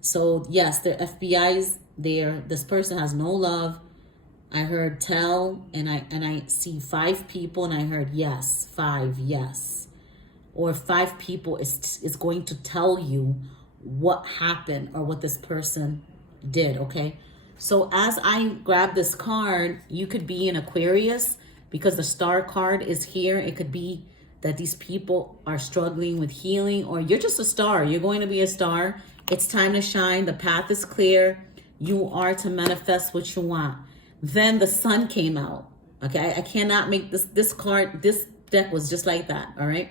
So yes, they're FBI's there. This person has no love. I heard tell, and I see 5 people, and I heard yes, 5, yes. Or 5 people is going to tell you what happened or what this person did, okay? So as I grab this card, you could be in Aquarius, because the star card is here. It could be that these people are struggling with healing, or you're just a star. You're going to be a star. It's time to shine. The path is clear. You are to manifest what you want. Then the sun came out. Okay, I cannot make this card, this deck was just like that, all right?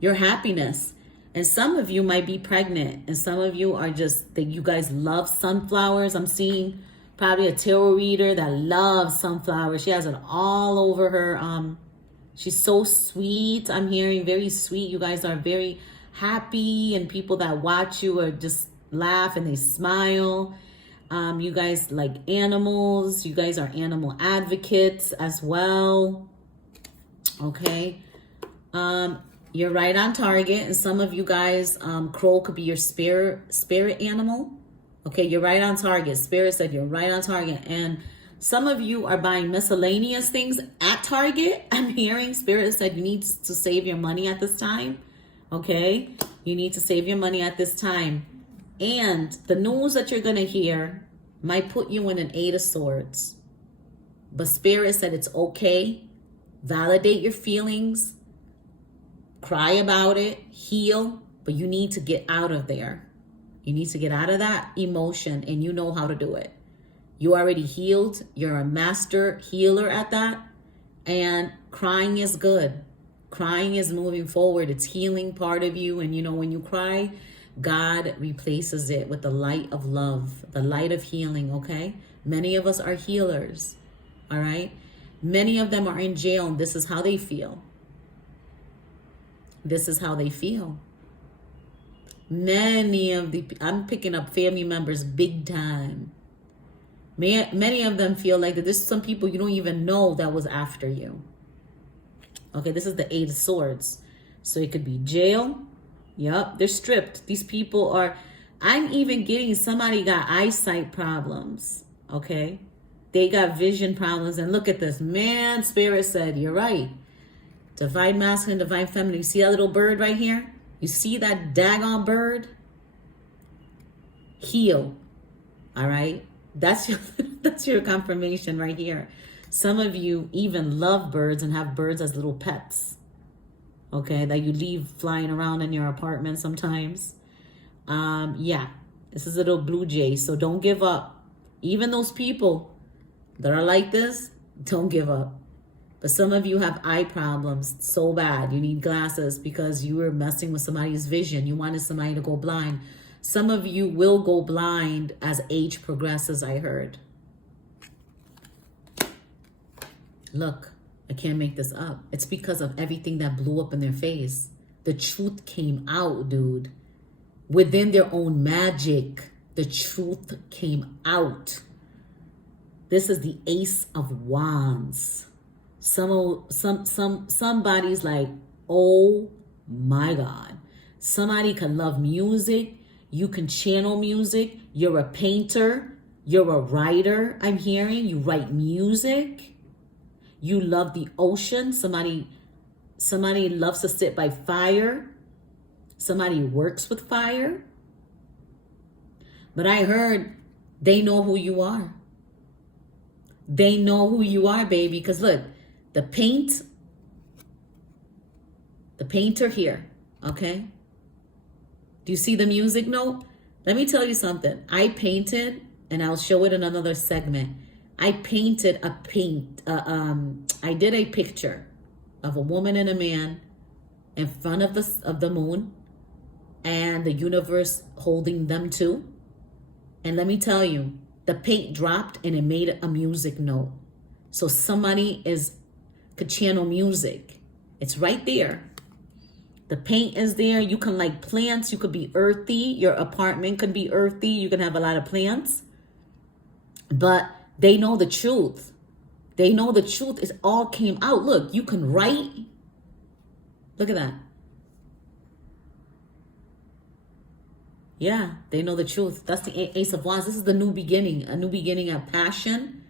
Your happiness. And some of you might be pregnant, and some of you are just, that you guys love sunflowers. I'm seeing probably a tarot reader that loves sunflowers. She has it all over her. She's so sweet. I'm hearing very sweet. You guys are very happy, and people that watch you are just laugh and they smile. You guys like animals. You guys are animal advocates as well. Okay. You're right on target. And some of you guys, crow could be your spirit animal. Okay, you're right on target. Spirit said you're right on target. And some of you are buying miscellaneous things at Target. I'm hearing Spirit said you need to save your money at this time. Okay, you need to save your money at this time. And the news that you're going to hear might put you in an 8 of Swords. But Spirit said it's okay. Validate your feelings. Cry about it. Heal. But you need to get out of there. You need to get out of that emotion, and you know how to do it. You already healed. You're a master healer at that. And crying is good. Crying is moving forward. It's healing part of you. And you know, when you cry, God replaces it with the light of love, the light of healing, okay? Many of us are healers, all right? Many of them are in jail, and this is how they feel. This is how they feel. I'm picking up family members big time. Many of them feel like that there's some people you don't even know that was after you. Okay, this is the 8 of Swords. So it could be jail. Yep, they're stripped. These people are, I'm even getting somebody got eyesight problems. Okay, they got vision problems. And look at this. Man, Spirit said, you're right. Divine masculine, divine feminine. You see that little bird right here? You see that daggone bird? Heal. All right? That's your confirmation right here. Some of you even love birds and have birds as little pets. Okay, that you leave flying around in your apartment sometimes. Yeah, this is a little blue jay, so don't give up. Even those people that are like this, don't give up. But some of you have eye problems so bad. You need glasses because you were messing with somebody's vision. You wanted somebody to go blind. Some of you will go blind as age progresses, I heard. Look, I can't make this up. It's because of everything that blew up in their face. The truth came out, dude. Within their own magic, the truth came out. This is the Ace of Wands. Somebody's like, oh my God. Somebody can love music. You can channel music. You're a painter. You're a writer. I'm hearing you write music. You love the ocean. Somebody loves to sit by fire. Somebody works with fire. But I heard they know who you are. They know who you are, baby. Because look, the painter here, okay? Do you see the music note? Let me tell you something. I painted, and I'll show it in another segment. I painted I did a picture of a woman and a man in front of the moon and the universe holding them too. And let me tell you, the paint dropped and it made a music note. So somebody could channel music. It's right there. The paint is there. You can like plants. You could be earthy. Your apartment could be earthy. You can have a lot of plants. But they know the truth. They know the truth. It all came out. Look, you can write. Look at that. Yeah, they know the truth. That's the Ace of Wands. This is the new beginning. A new beginning of passion.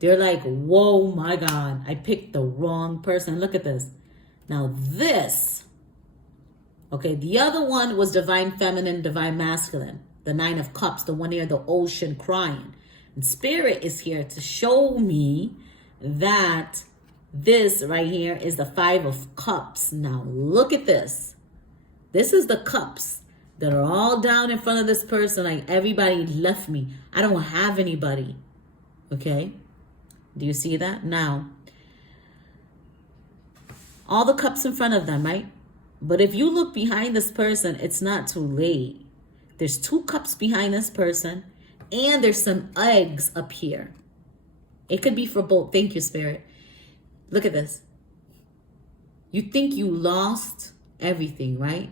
They're like, whoa, my God. I picked the wrong person. Look at this. Now this. Okay, the other one was divine feminine, divine masculine. The Nine of Cups, the one near the ocean crying. And Spirit is here to show me that this right here is the Five of Cups. Now look at this. This is the cups that are all down in front of this person. Like, everybody left me. I don't have anybody. Okay? Do you see that? Now, all the cups in front of them, right? But if you look behind this person, it's not too late. There's two cups behind this person, and there's some eggs up here. It could be for both. Thank you, Spirit. Look at this. You think you lost everything, right?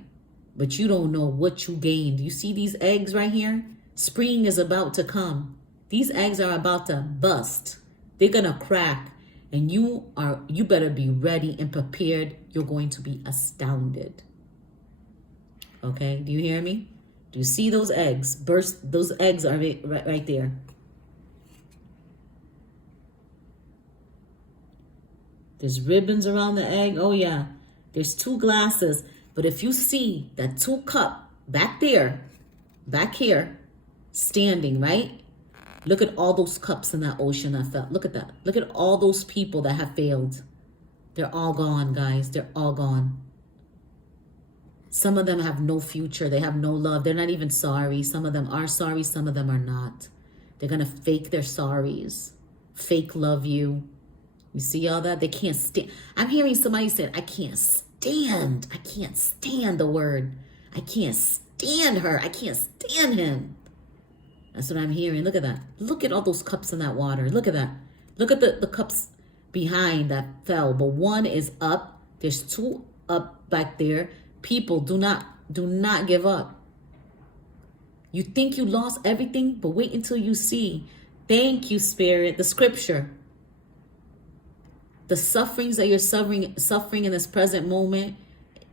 But you don't know what you gained. You see these eggs right here? Spring is about to come. These eggs are about to bust. They're going to crack. And you better be ready and prepared. You're going to be astounded. Okay? Do you hear me? Do you see those eggs? Burst. Those eggs are right there. There's ribbons around the egg. Oh, yeah. There's two glasses. But if you see that two cup back there, back here, standing, right? Look at all those cups in that ocean that fell. Look at that. Look at all those people that have failed. They're all gone, guys. They're all gone. Some of them have no future. They have no love. They're not even sorry. Some of them are sorry. Some of them are not. They're going to fake their sorries. Fake love you. You see all that? They can't stand. I'm hearing somebody say, I can't stand. I can't stand the word. I can't stand her. I can't stand him. That's what I'm hearing. Look at that. Look at all those cups in that water. Look at that. Look at the cups behind that fell. But one is up. There's two up back there. People, do not give up. You think you lost everything, but wait until you see. Thank you, Spirit. The scripture. The sufferings that you're suffering in this present moment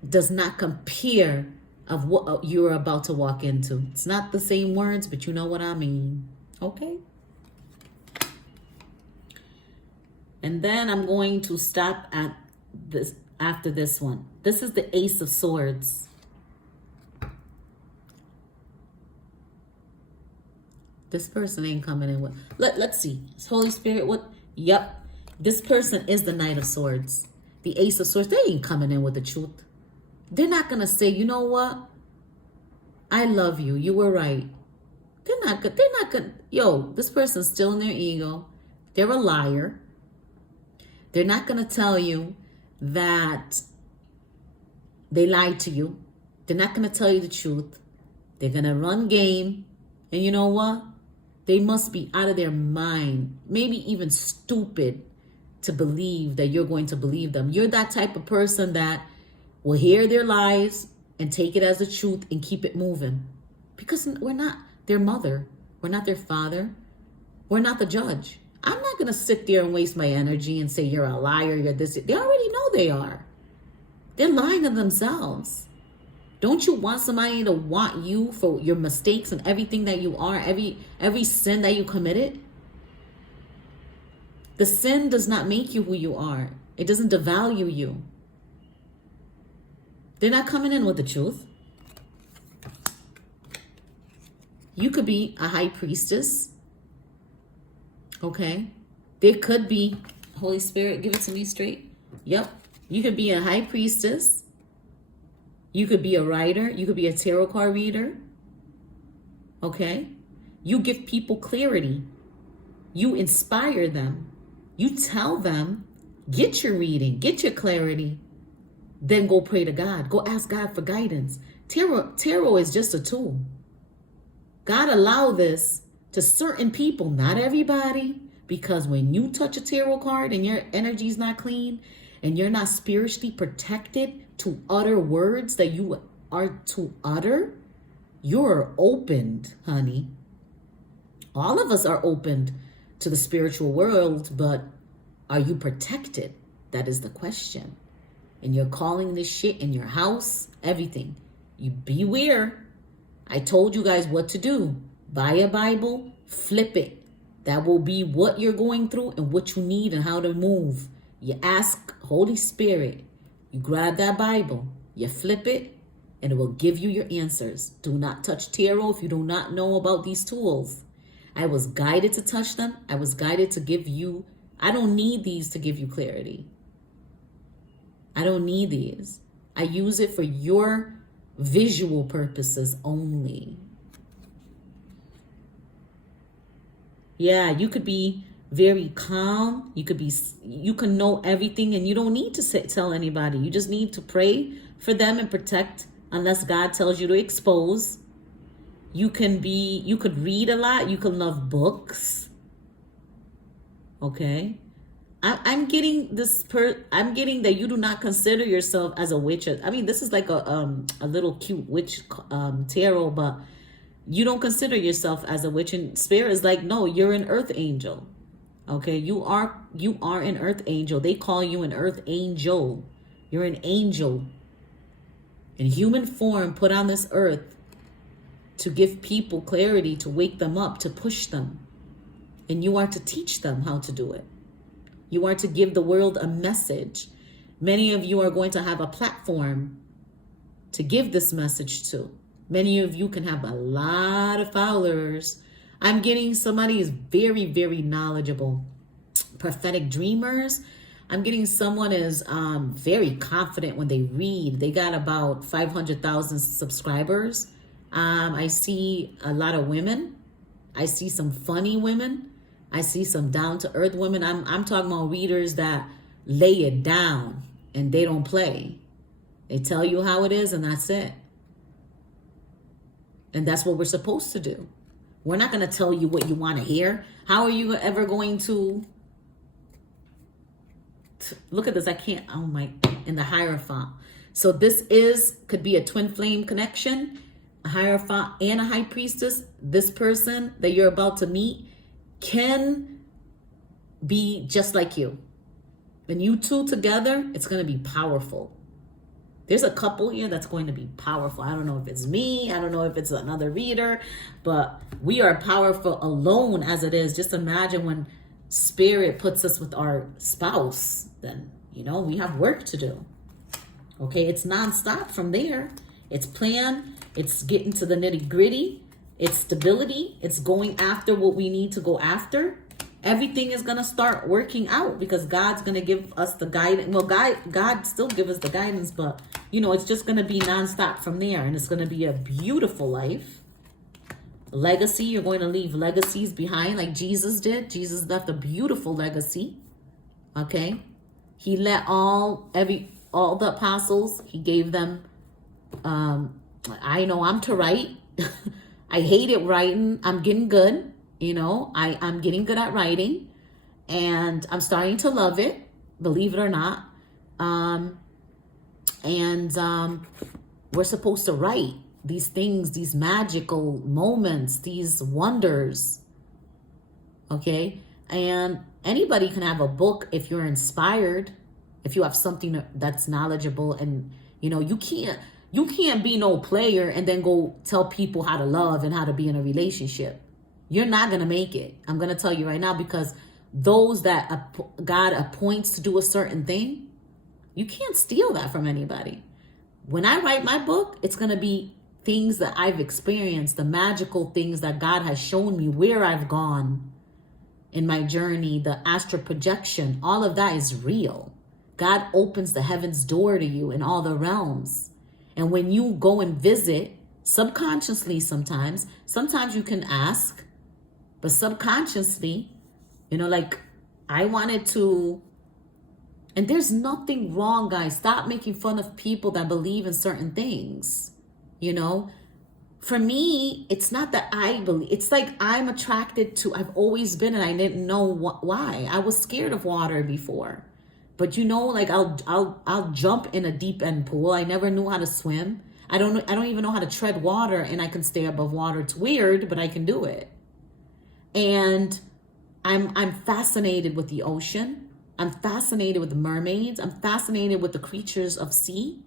does not compare of what you're about to walk into. It's not the same words, but you know what I mean. Okay? And then I'm going to stop at this after this one. This is the Ace of Swords. This person ain't coming in with... Let's see. Holy Spirit, what? Yep. This person is the Knight of Swords. The Ace of Swords. They ain't coming in with the truth. They're not going to say, you know what? I love you. You were right. They're not good. They're not good. Yo, this person's still in their ego. They're a liar. They're not going to tell you that they lied to you. They're not going to tell you the truth. They're going to run game. And you know what? They must be out of their mind. Maybe even stupid. to believe that you're going to believe them. You're that type of person that will hear their lies and take it as the truth and keep it moving. Because we're not their mother. We're not their father. We're not the judge. I'm not going to sit there and waste my energy and say, you're a liar, you're this. They already know they are. They're lying to themselves. Don't you want somebody to want you for your mistakes and everything that you are, every sin that you committed? The sin does not make you who you are. It doesn't devalue you. They're not coming in with the truth. You could be a high priestess. Okay. There could be, Holy Spirit, give it to me straight. Yep. You could be a high priestess. You could be a writer. You could be a tarot card reader. Okay. You give people clarity. You inspire them. You tell them, get your reading, get your clarity. Then go pray to God. Go ask God for guidance. Tarot is just a tool. God allow this to certain people, not everybody, because when you touch a tarot card and your energy is not clean and you're not spiritually protected to utter words that you are to utter, you're opened, honey. All of us are opened to the spiritual world, but are you protected? That is the question. And you're calling this shit in your house, everything. You beware. I told you guys what to do. Buy a Bible, flip it. That will be what you're going through and what you need and how to move. You ask Holy Spirit. You grab that Bible, you flip it, and it will give you your answers. Do not touch tarot if you do not know about these tools. I was guided to touch them. I was guided to give you. I don't need these to give you clarity. I don't need these. I use it for your visual purposes only. Yeah, you could be very calm. You can know everything and you don't need to tell anybody. You just need to pray for them and protect unless God tells you to expose. You could read a lot. You can love books. Okay. I'm getting I'm getting that you do not consider yourself as a witch. I mean, this is like a little cute witch tarot, but you don't consider yourself as a witch. And Spirit is like, no, you're an earth angel. Okay, you are an earth angel. They call you an earth angel. You're an angel in human form put on this earth to give people clarity, to wake them up, to push them. And you are to teach them how to do it. You are to give the world a message. Many of you are going to have a platform to give this message to. Many of you can have a lot of followers. I'm getting somebody is very, very knowledgeable. Prophetic dreamers. I'm getting someone is very confident when they read. They got about 500,000 subscribers. I see a lot of women. I see some funny women. I see some down-to-earth women. I'm talking about readers that lay it down and they don't play. They tell you how it is and that's it. And that's what we're supposed to do. We're not going to tell you what you want to hear. How are you ever going to... Look at this. I can't... Oh my... In the Hierophant. So this could be a twin flame connection. A Hierophant and a High Priestess. This person that you're about to meet can be just like you. And you two together, it's going to be powerful. There's a couple here that's going to be powerful. I don't know if it's me. I don't know if it's another reader. But we are powerful alone as it is. Just imagine when Spirit puts us with our spouse. Then, we have work to do. Okay, it's nonstop from there. It's planned. It's getting to the nitty gritty. It's stability. It's going after what we need to go after. Everything is going to start working out because God's going to give us the guidance. Well, God still give us the guidance, but, it's just going to be nonstop from there. And it's going to be a beautiful life. Legacy. You're going to leave legacies behind like Jesus did. Jesus left a beautiful legacy. Okay. He let all the apostles, he gave them, I know I'm to write. I hated writing. I'm getting good. I'm getting good at writing. And I'm starting to love it, believe it or not. We're supposed to write these things, these magical moments, these wonders. Okay? And anybody can have a book if you're inspired, if you have something that's knowledgeable. And you can't be no player and then go tell people how to love and how to be in a relationship. You're not going to make it. I'm going to tell you right now, because those that God appoints to do a certain thing, you can't steal that from anybody. When I write my book, it's going to be things that I've experienced, the magical things that God has shown me, where I've gone in my journey, the astral projection. All of that is real. God opens the heavens door to you in all the realms. And when you go and visit, subconsciously sometimes you can ask, but subconsciously, like I wanted to. And there's nothing wrong, guys. Stop making fun of people that believe in certain things. For me, it's not that I believe. It's like I'm attracted to, I've always been, and I didn't know why. I was scared of water before. But like I'll jump in a deep end pool. I never knew how to swim. I don't even know how to tread water, and I can stay above water. It's weird, but I can do it. And I'm fascinated with the ocean. I'm fascinated with the mermaids. I'm fascinated with the creatures of sea.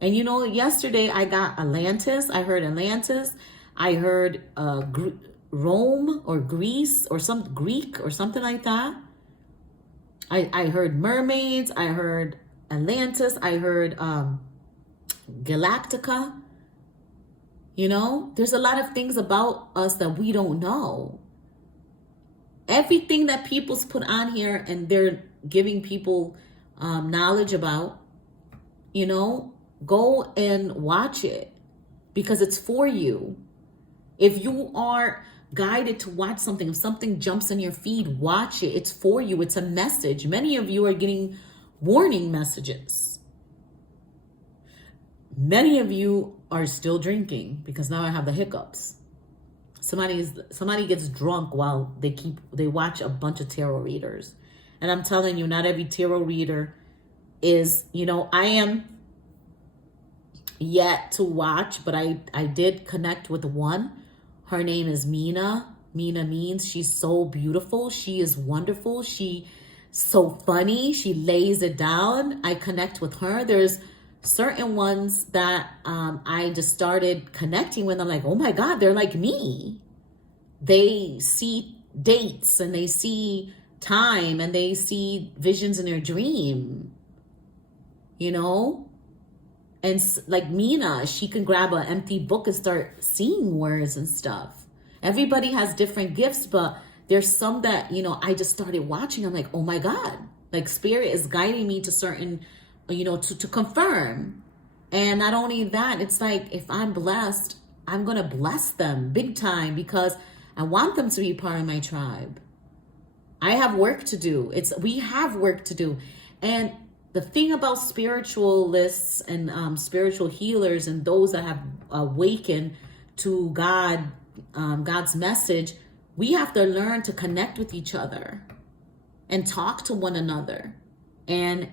And yesterday I got Atlantis. I heard Atlantis. I heard Rome or Greece or some Greek or something like that. I heard mermaids. I heard Atlantis. I heard Galactica. There's a lot of things about us that we don't know. Everything that people's put on here and they're giving people knowledge about, go and watch it, because it's for you. If you are guided to watch something, if something jumps in your feed, watch it. It's for you. It's a message. Many of you are getting warning messages. Many of you are still drinking, because now I have the hiccups. Somebody gets drunk while they watch a bunch of tarot readers. And I'm telling you, not every tarot reader is, I am yet to watch, but I did connect with one. Her name is Mina. Mina means she's so beautiful. She is wonderful. She's so funny. She lays it down. I connect with her. There's certain ones that I just started connecting with. I'm like, oh my God, they're like me. They see dates and they see time and they see visions in their dream, and like Mina, she can grab an empty book and start seeing words and stuff. Everybody has different gifts, but there's some that, I just started watching. I'm like, oh my God, like spirit is guiding me to certain, to confirm. And not only that, it's like, if I'm blessed, I'm going to bless them big time, because I want them to be part of my tribe. I have work to do. We have work to do. And the thing about spiritualists and spiritual healers and those that have awakened to God, God's message, we have to learn to connect with each other and talk to one another and,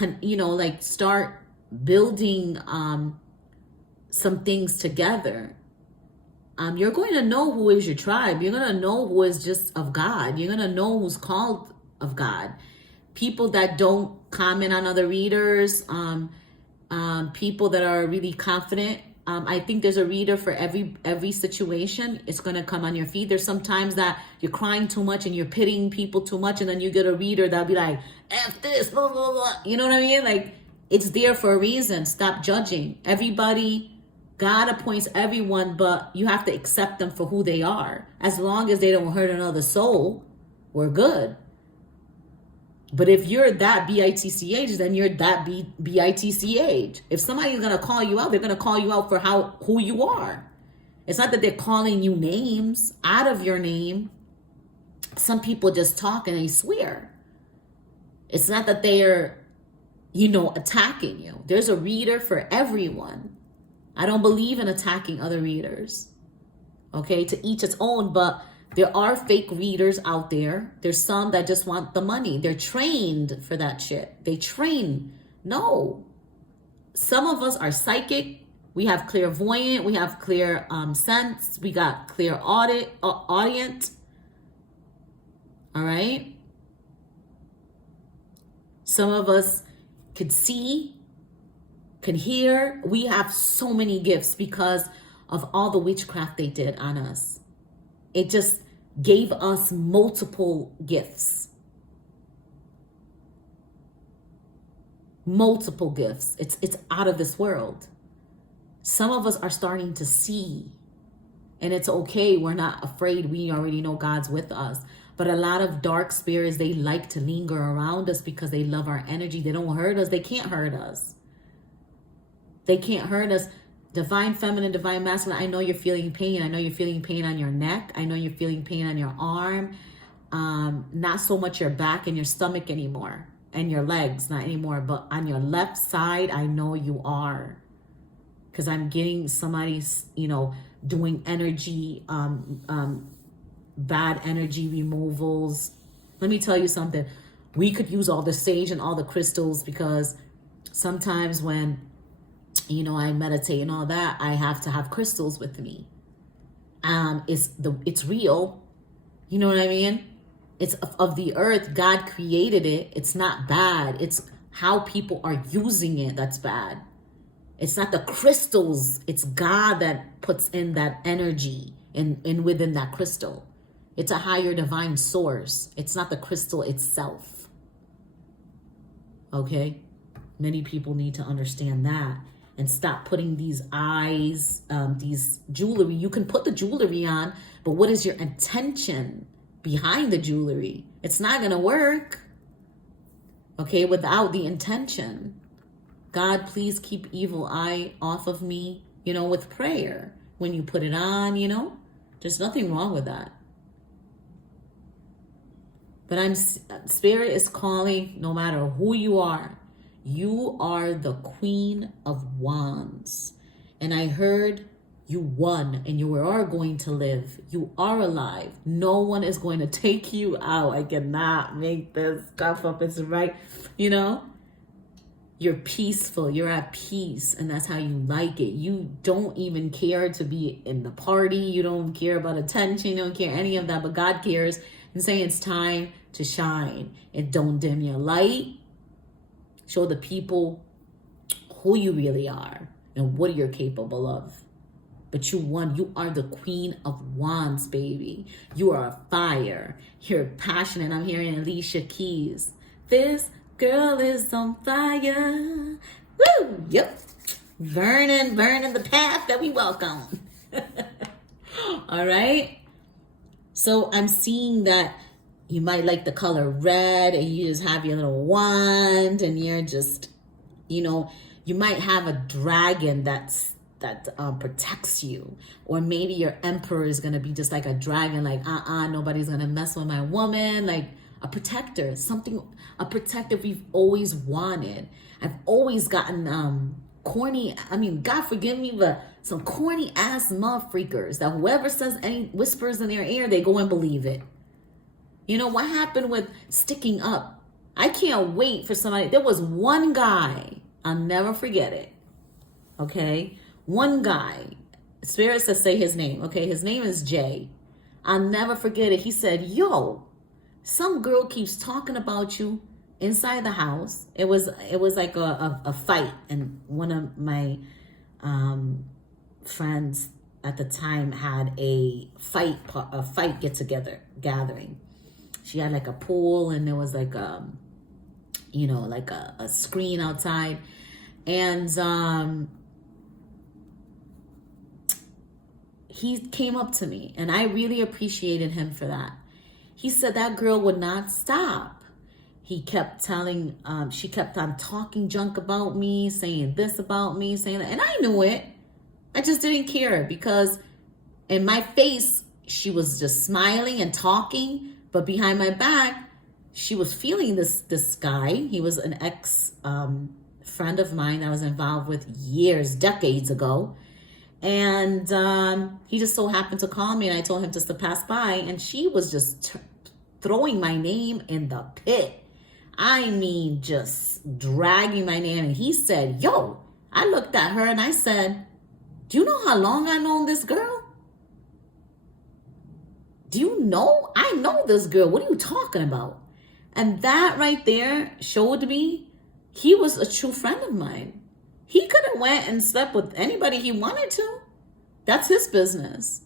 like start building some things together. You're going to know who is your tribe. You're going to know who is just of God. You're going to know who's called of God. People that don't comment on other readers, people that are really confident. I think there's a reader for every situation. It's going to come on your feed. There's sometimes that you're crying too much and you're pitying people too much, and then you get a reader that'll be like, F this, blah, blah, blah. You know what I mean? Like, it's there for a reason. Stop judging. Everybody, God appoints everyone, but you have to accept them for who they are. As long as they don't hurt another soul, we're good. But if you're that bitch, then you're that bitch. If somebody's going to call you out, they're going to call you out for who you are. It's not that they're calling you names out of your name. Some people just talk and they swear. It's not that they're, attacking you. There's a reader for everyone. I don't believe in attacking other readers. Okay, to each its own, but There are fake readers out there. There's some that just want the money. They're trained for that shit. They train. No. Some of us are psychic. We have clairvoyant. We have clear sense. We got clear audient. All right. Some of us could see, can hear. We have so many gifts because of all the witchcraft they did on us. It just gave us multiple gifts. Multiple gifts. It's out of this world. Some of us are starting to see. And it's okay. We're not afraid. We already know God's with us. But a lot of dark spirits, they like to linger around us because they love our energy. They don't hurt us. They can't hurt us. They can't hurt us. Divine feminine, divine masculine, I know you're feeling pain. I know you're feeling pain on your neck. I know you're feeling pain on your arm. Not so much your back and your stomach anymore. And your legs, not anymore. But on your left side, I know you are. Because I'm getting somebody, doing energy, bad energy removals. Let me tell you something. We could use all the sage and all the crystals because sometimes when I meditate and all that, I have to have crystals with me. It's real. You know what I mean? It's of the earth. God created it. It's not bad. It's how people are using it that's bad. It's not the crystals. It's God that puts in that energy in within that crystal. It's a higher divine source. It's not the crystal itself. Okay? Many people need to understand that. And stop putting these eyes, these jewelry. You can put the jewelry on, but what is your intention behind the jewelry? It's not going to work, okay, without the intention. God, please keep evil eye off of me, with prayer. When you put it on, there's nothing wrong with that. But Spirit is calling, no matter who you are. You are the Queen of Wands. And I heard you won and you are going to live. You are alive. No one is going to take you out. I cannot make this stuff up. It's right. You're peaceful. You're at peace. And that's how you like it. You don't even care to be in the party. You don't care about attention. You don't care any of that. But God cares and saying it's time to shine. And don't dim your light. Show the people who you really are and what you're capable of. But you won. You are the Queen of Wands, baby. You are a fire. You're passionate. I'm hearing Alicia Keys. This girl is on fire. Woo! Yep. Burning the path that we walk on. All right? So I'm seeing that you might like the color red and you just have your little wand and you're just, you might have a dragon that protects you. Or maybe your emperor is going to be just like a dragon, like, nobody's going to mess with my woman. Like a protector, a protector we've always wanted. I've always gotten corny, God forgive me, but some corny ass motherfuckers that whoever says any whispers in their ear, they go and believe it. What happened with sticking up? I can't wait for somebody. There was one guy, I'll never forget it. Okay? One guy. Spirit says say his name. Okay? His name is Jay. I'll never forget it. He said, yo, some girl keeps talking about you inside the house. It was like a fight. And one of my friends at the time had a fight gathering. She had like a pool and there was like a screen outside. And he came up to me and I really appreciated him for that. He said that girl would not stop. He kept she kept on talking junk about me, saying this about me, saying that. And I knew it. I just didn't care because in my face, she was just smiling and talking. But behind my back, she was feeling this guy. He was an ex friend of mine that I was involved with decades ago. And he just so happened to call me, and I told him just to pass by, and she was just throwing my name in the pit. I mean, just dragging my name. And he said, yo, I looked at her and I said, do you know how long I known this girl? Do you know? I know this girl. What are you talking about? And that right there showed me he was a true friend of mine. He could have went and slept with anybody he wanted to. That's his business.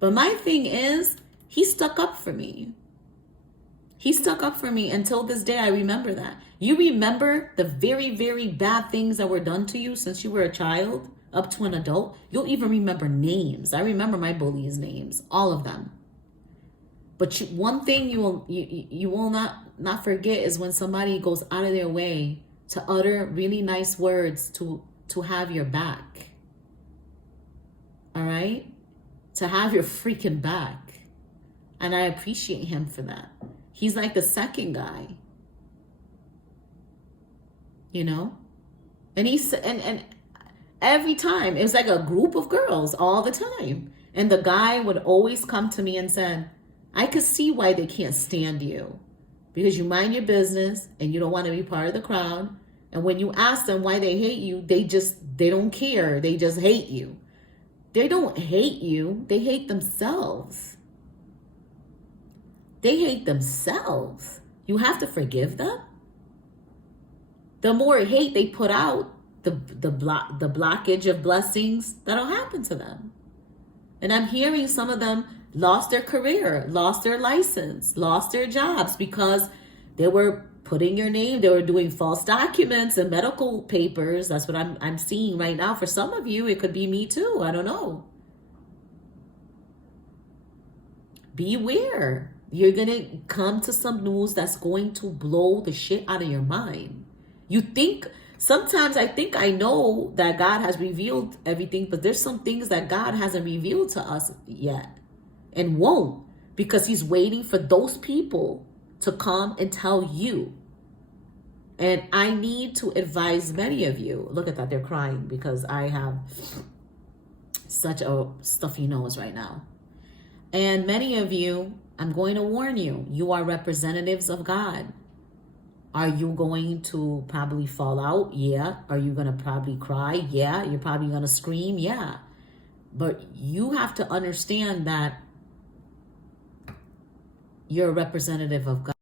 But my thing is, he stuck up for me. He stuck up for me. Until this day, I remember that. You remember the very, very bad things that were done to you since you were a child up to an adult? You'll even remember names. I remember my bullies' names, all of them. But one thing you will not forget is when somebody goes out of their way to utter really nice words to have your back. All right? To have your freaking back. And I appreciate him for that. He's like the second guy. You know? And and every time, it was like a group of girls all the time. And the guy would always come to me and said, I could see why they can't stand you. Because you mind your business and you don't want to be part of the crowd. And when you ask them why they hate you, they don't care. They just hate you. They don't hate you. They hate themselves. They hate themselves. You have to forgive them. The more hate they put out, the blockage of blessings that'll happen to them. And I'm hearing some of them lost their career, lost their license, lost their jobs because they were putting your name, they were doing false documents and medical papers. That's what I'm seeing right now. For some of you, it could be me too. I don't know. Beware. You're going to come to some news that's going to blow the shit out of your mind. You think, sometimes I think I know that God has revealed everything, but there's some things that God hasn't revealed to us yet and won't, because he's waiting for those people to come and tell you. And I need to advise many of you. Look at that, they're crying because I have such a stuffy nose right now. And many of you, I'm going to warn you, you are representatives of God. Are you going to probably fall out? Yeah. Are you going to probably cry? Yeah. You're probably going to scream? Yeah. But you have to understand that you're a representative of God.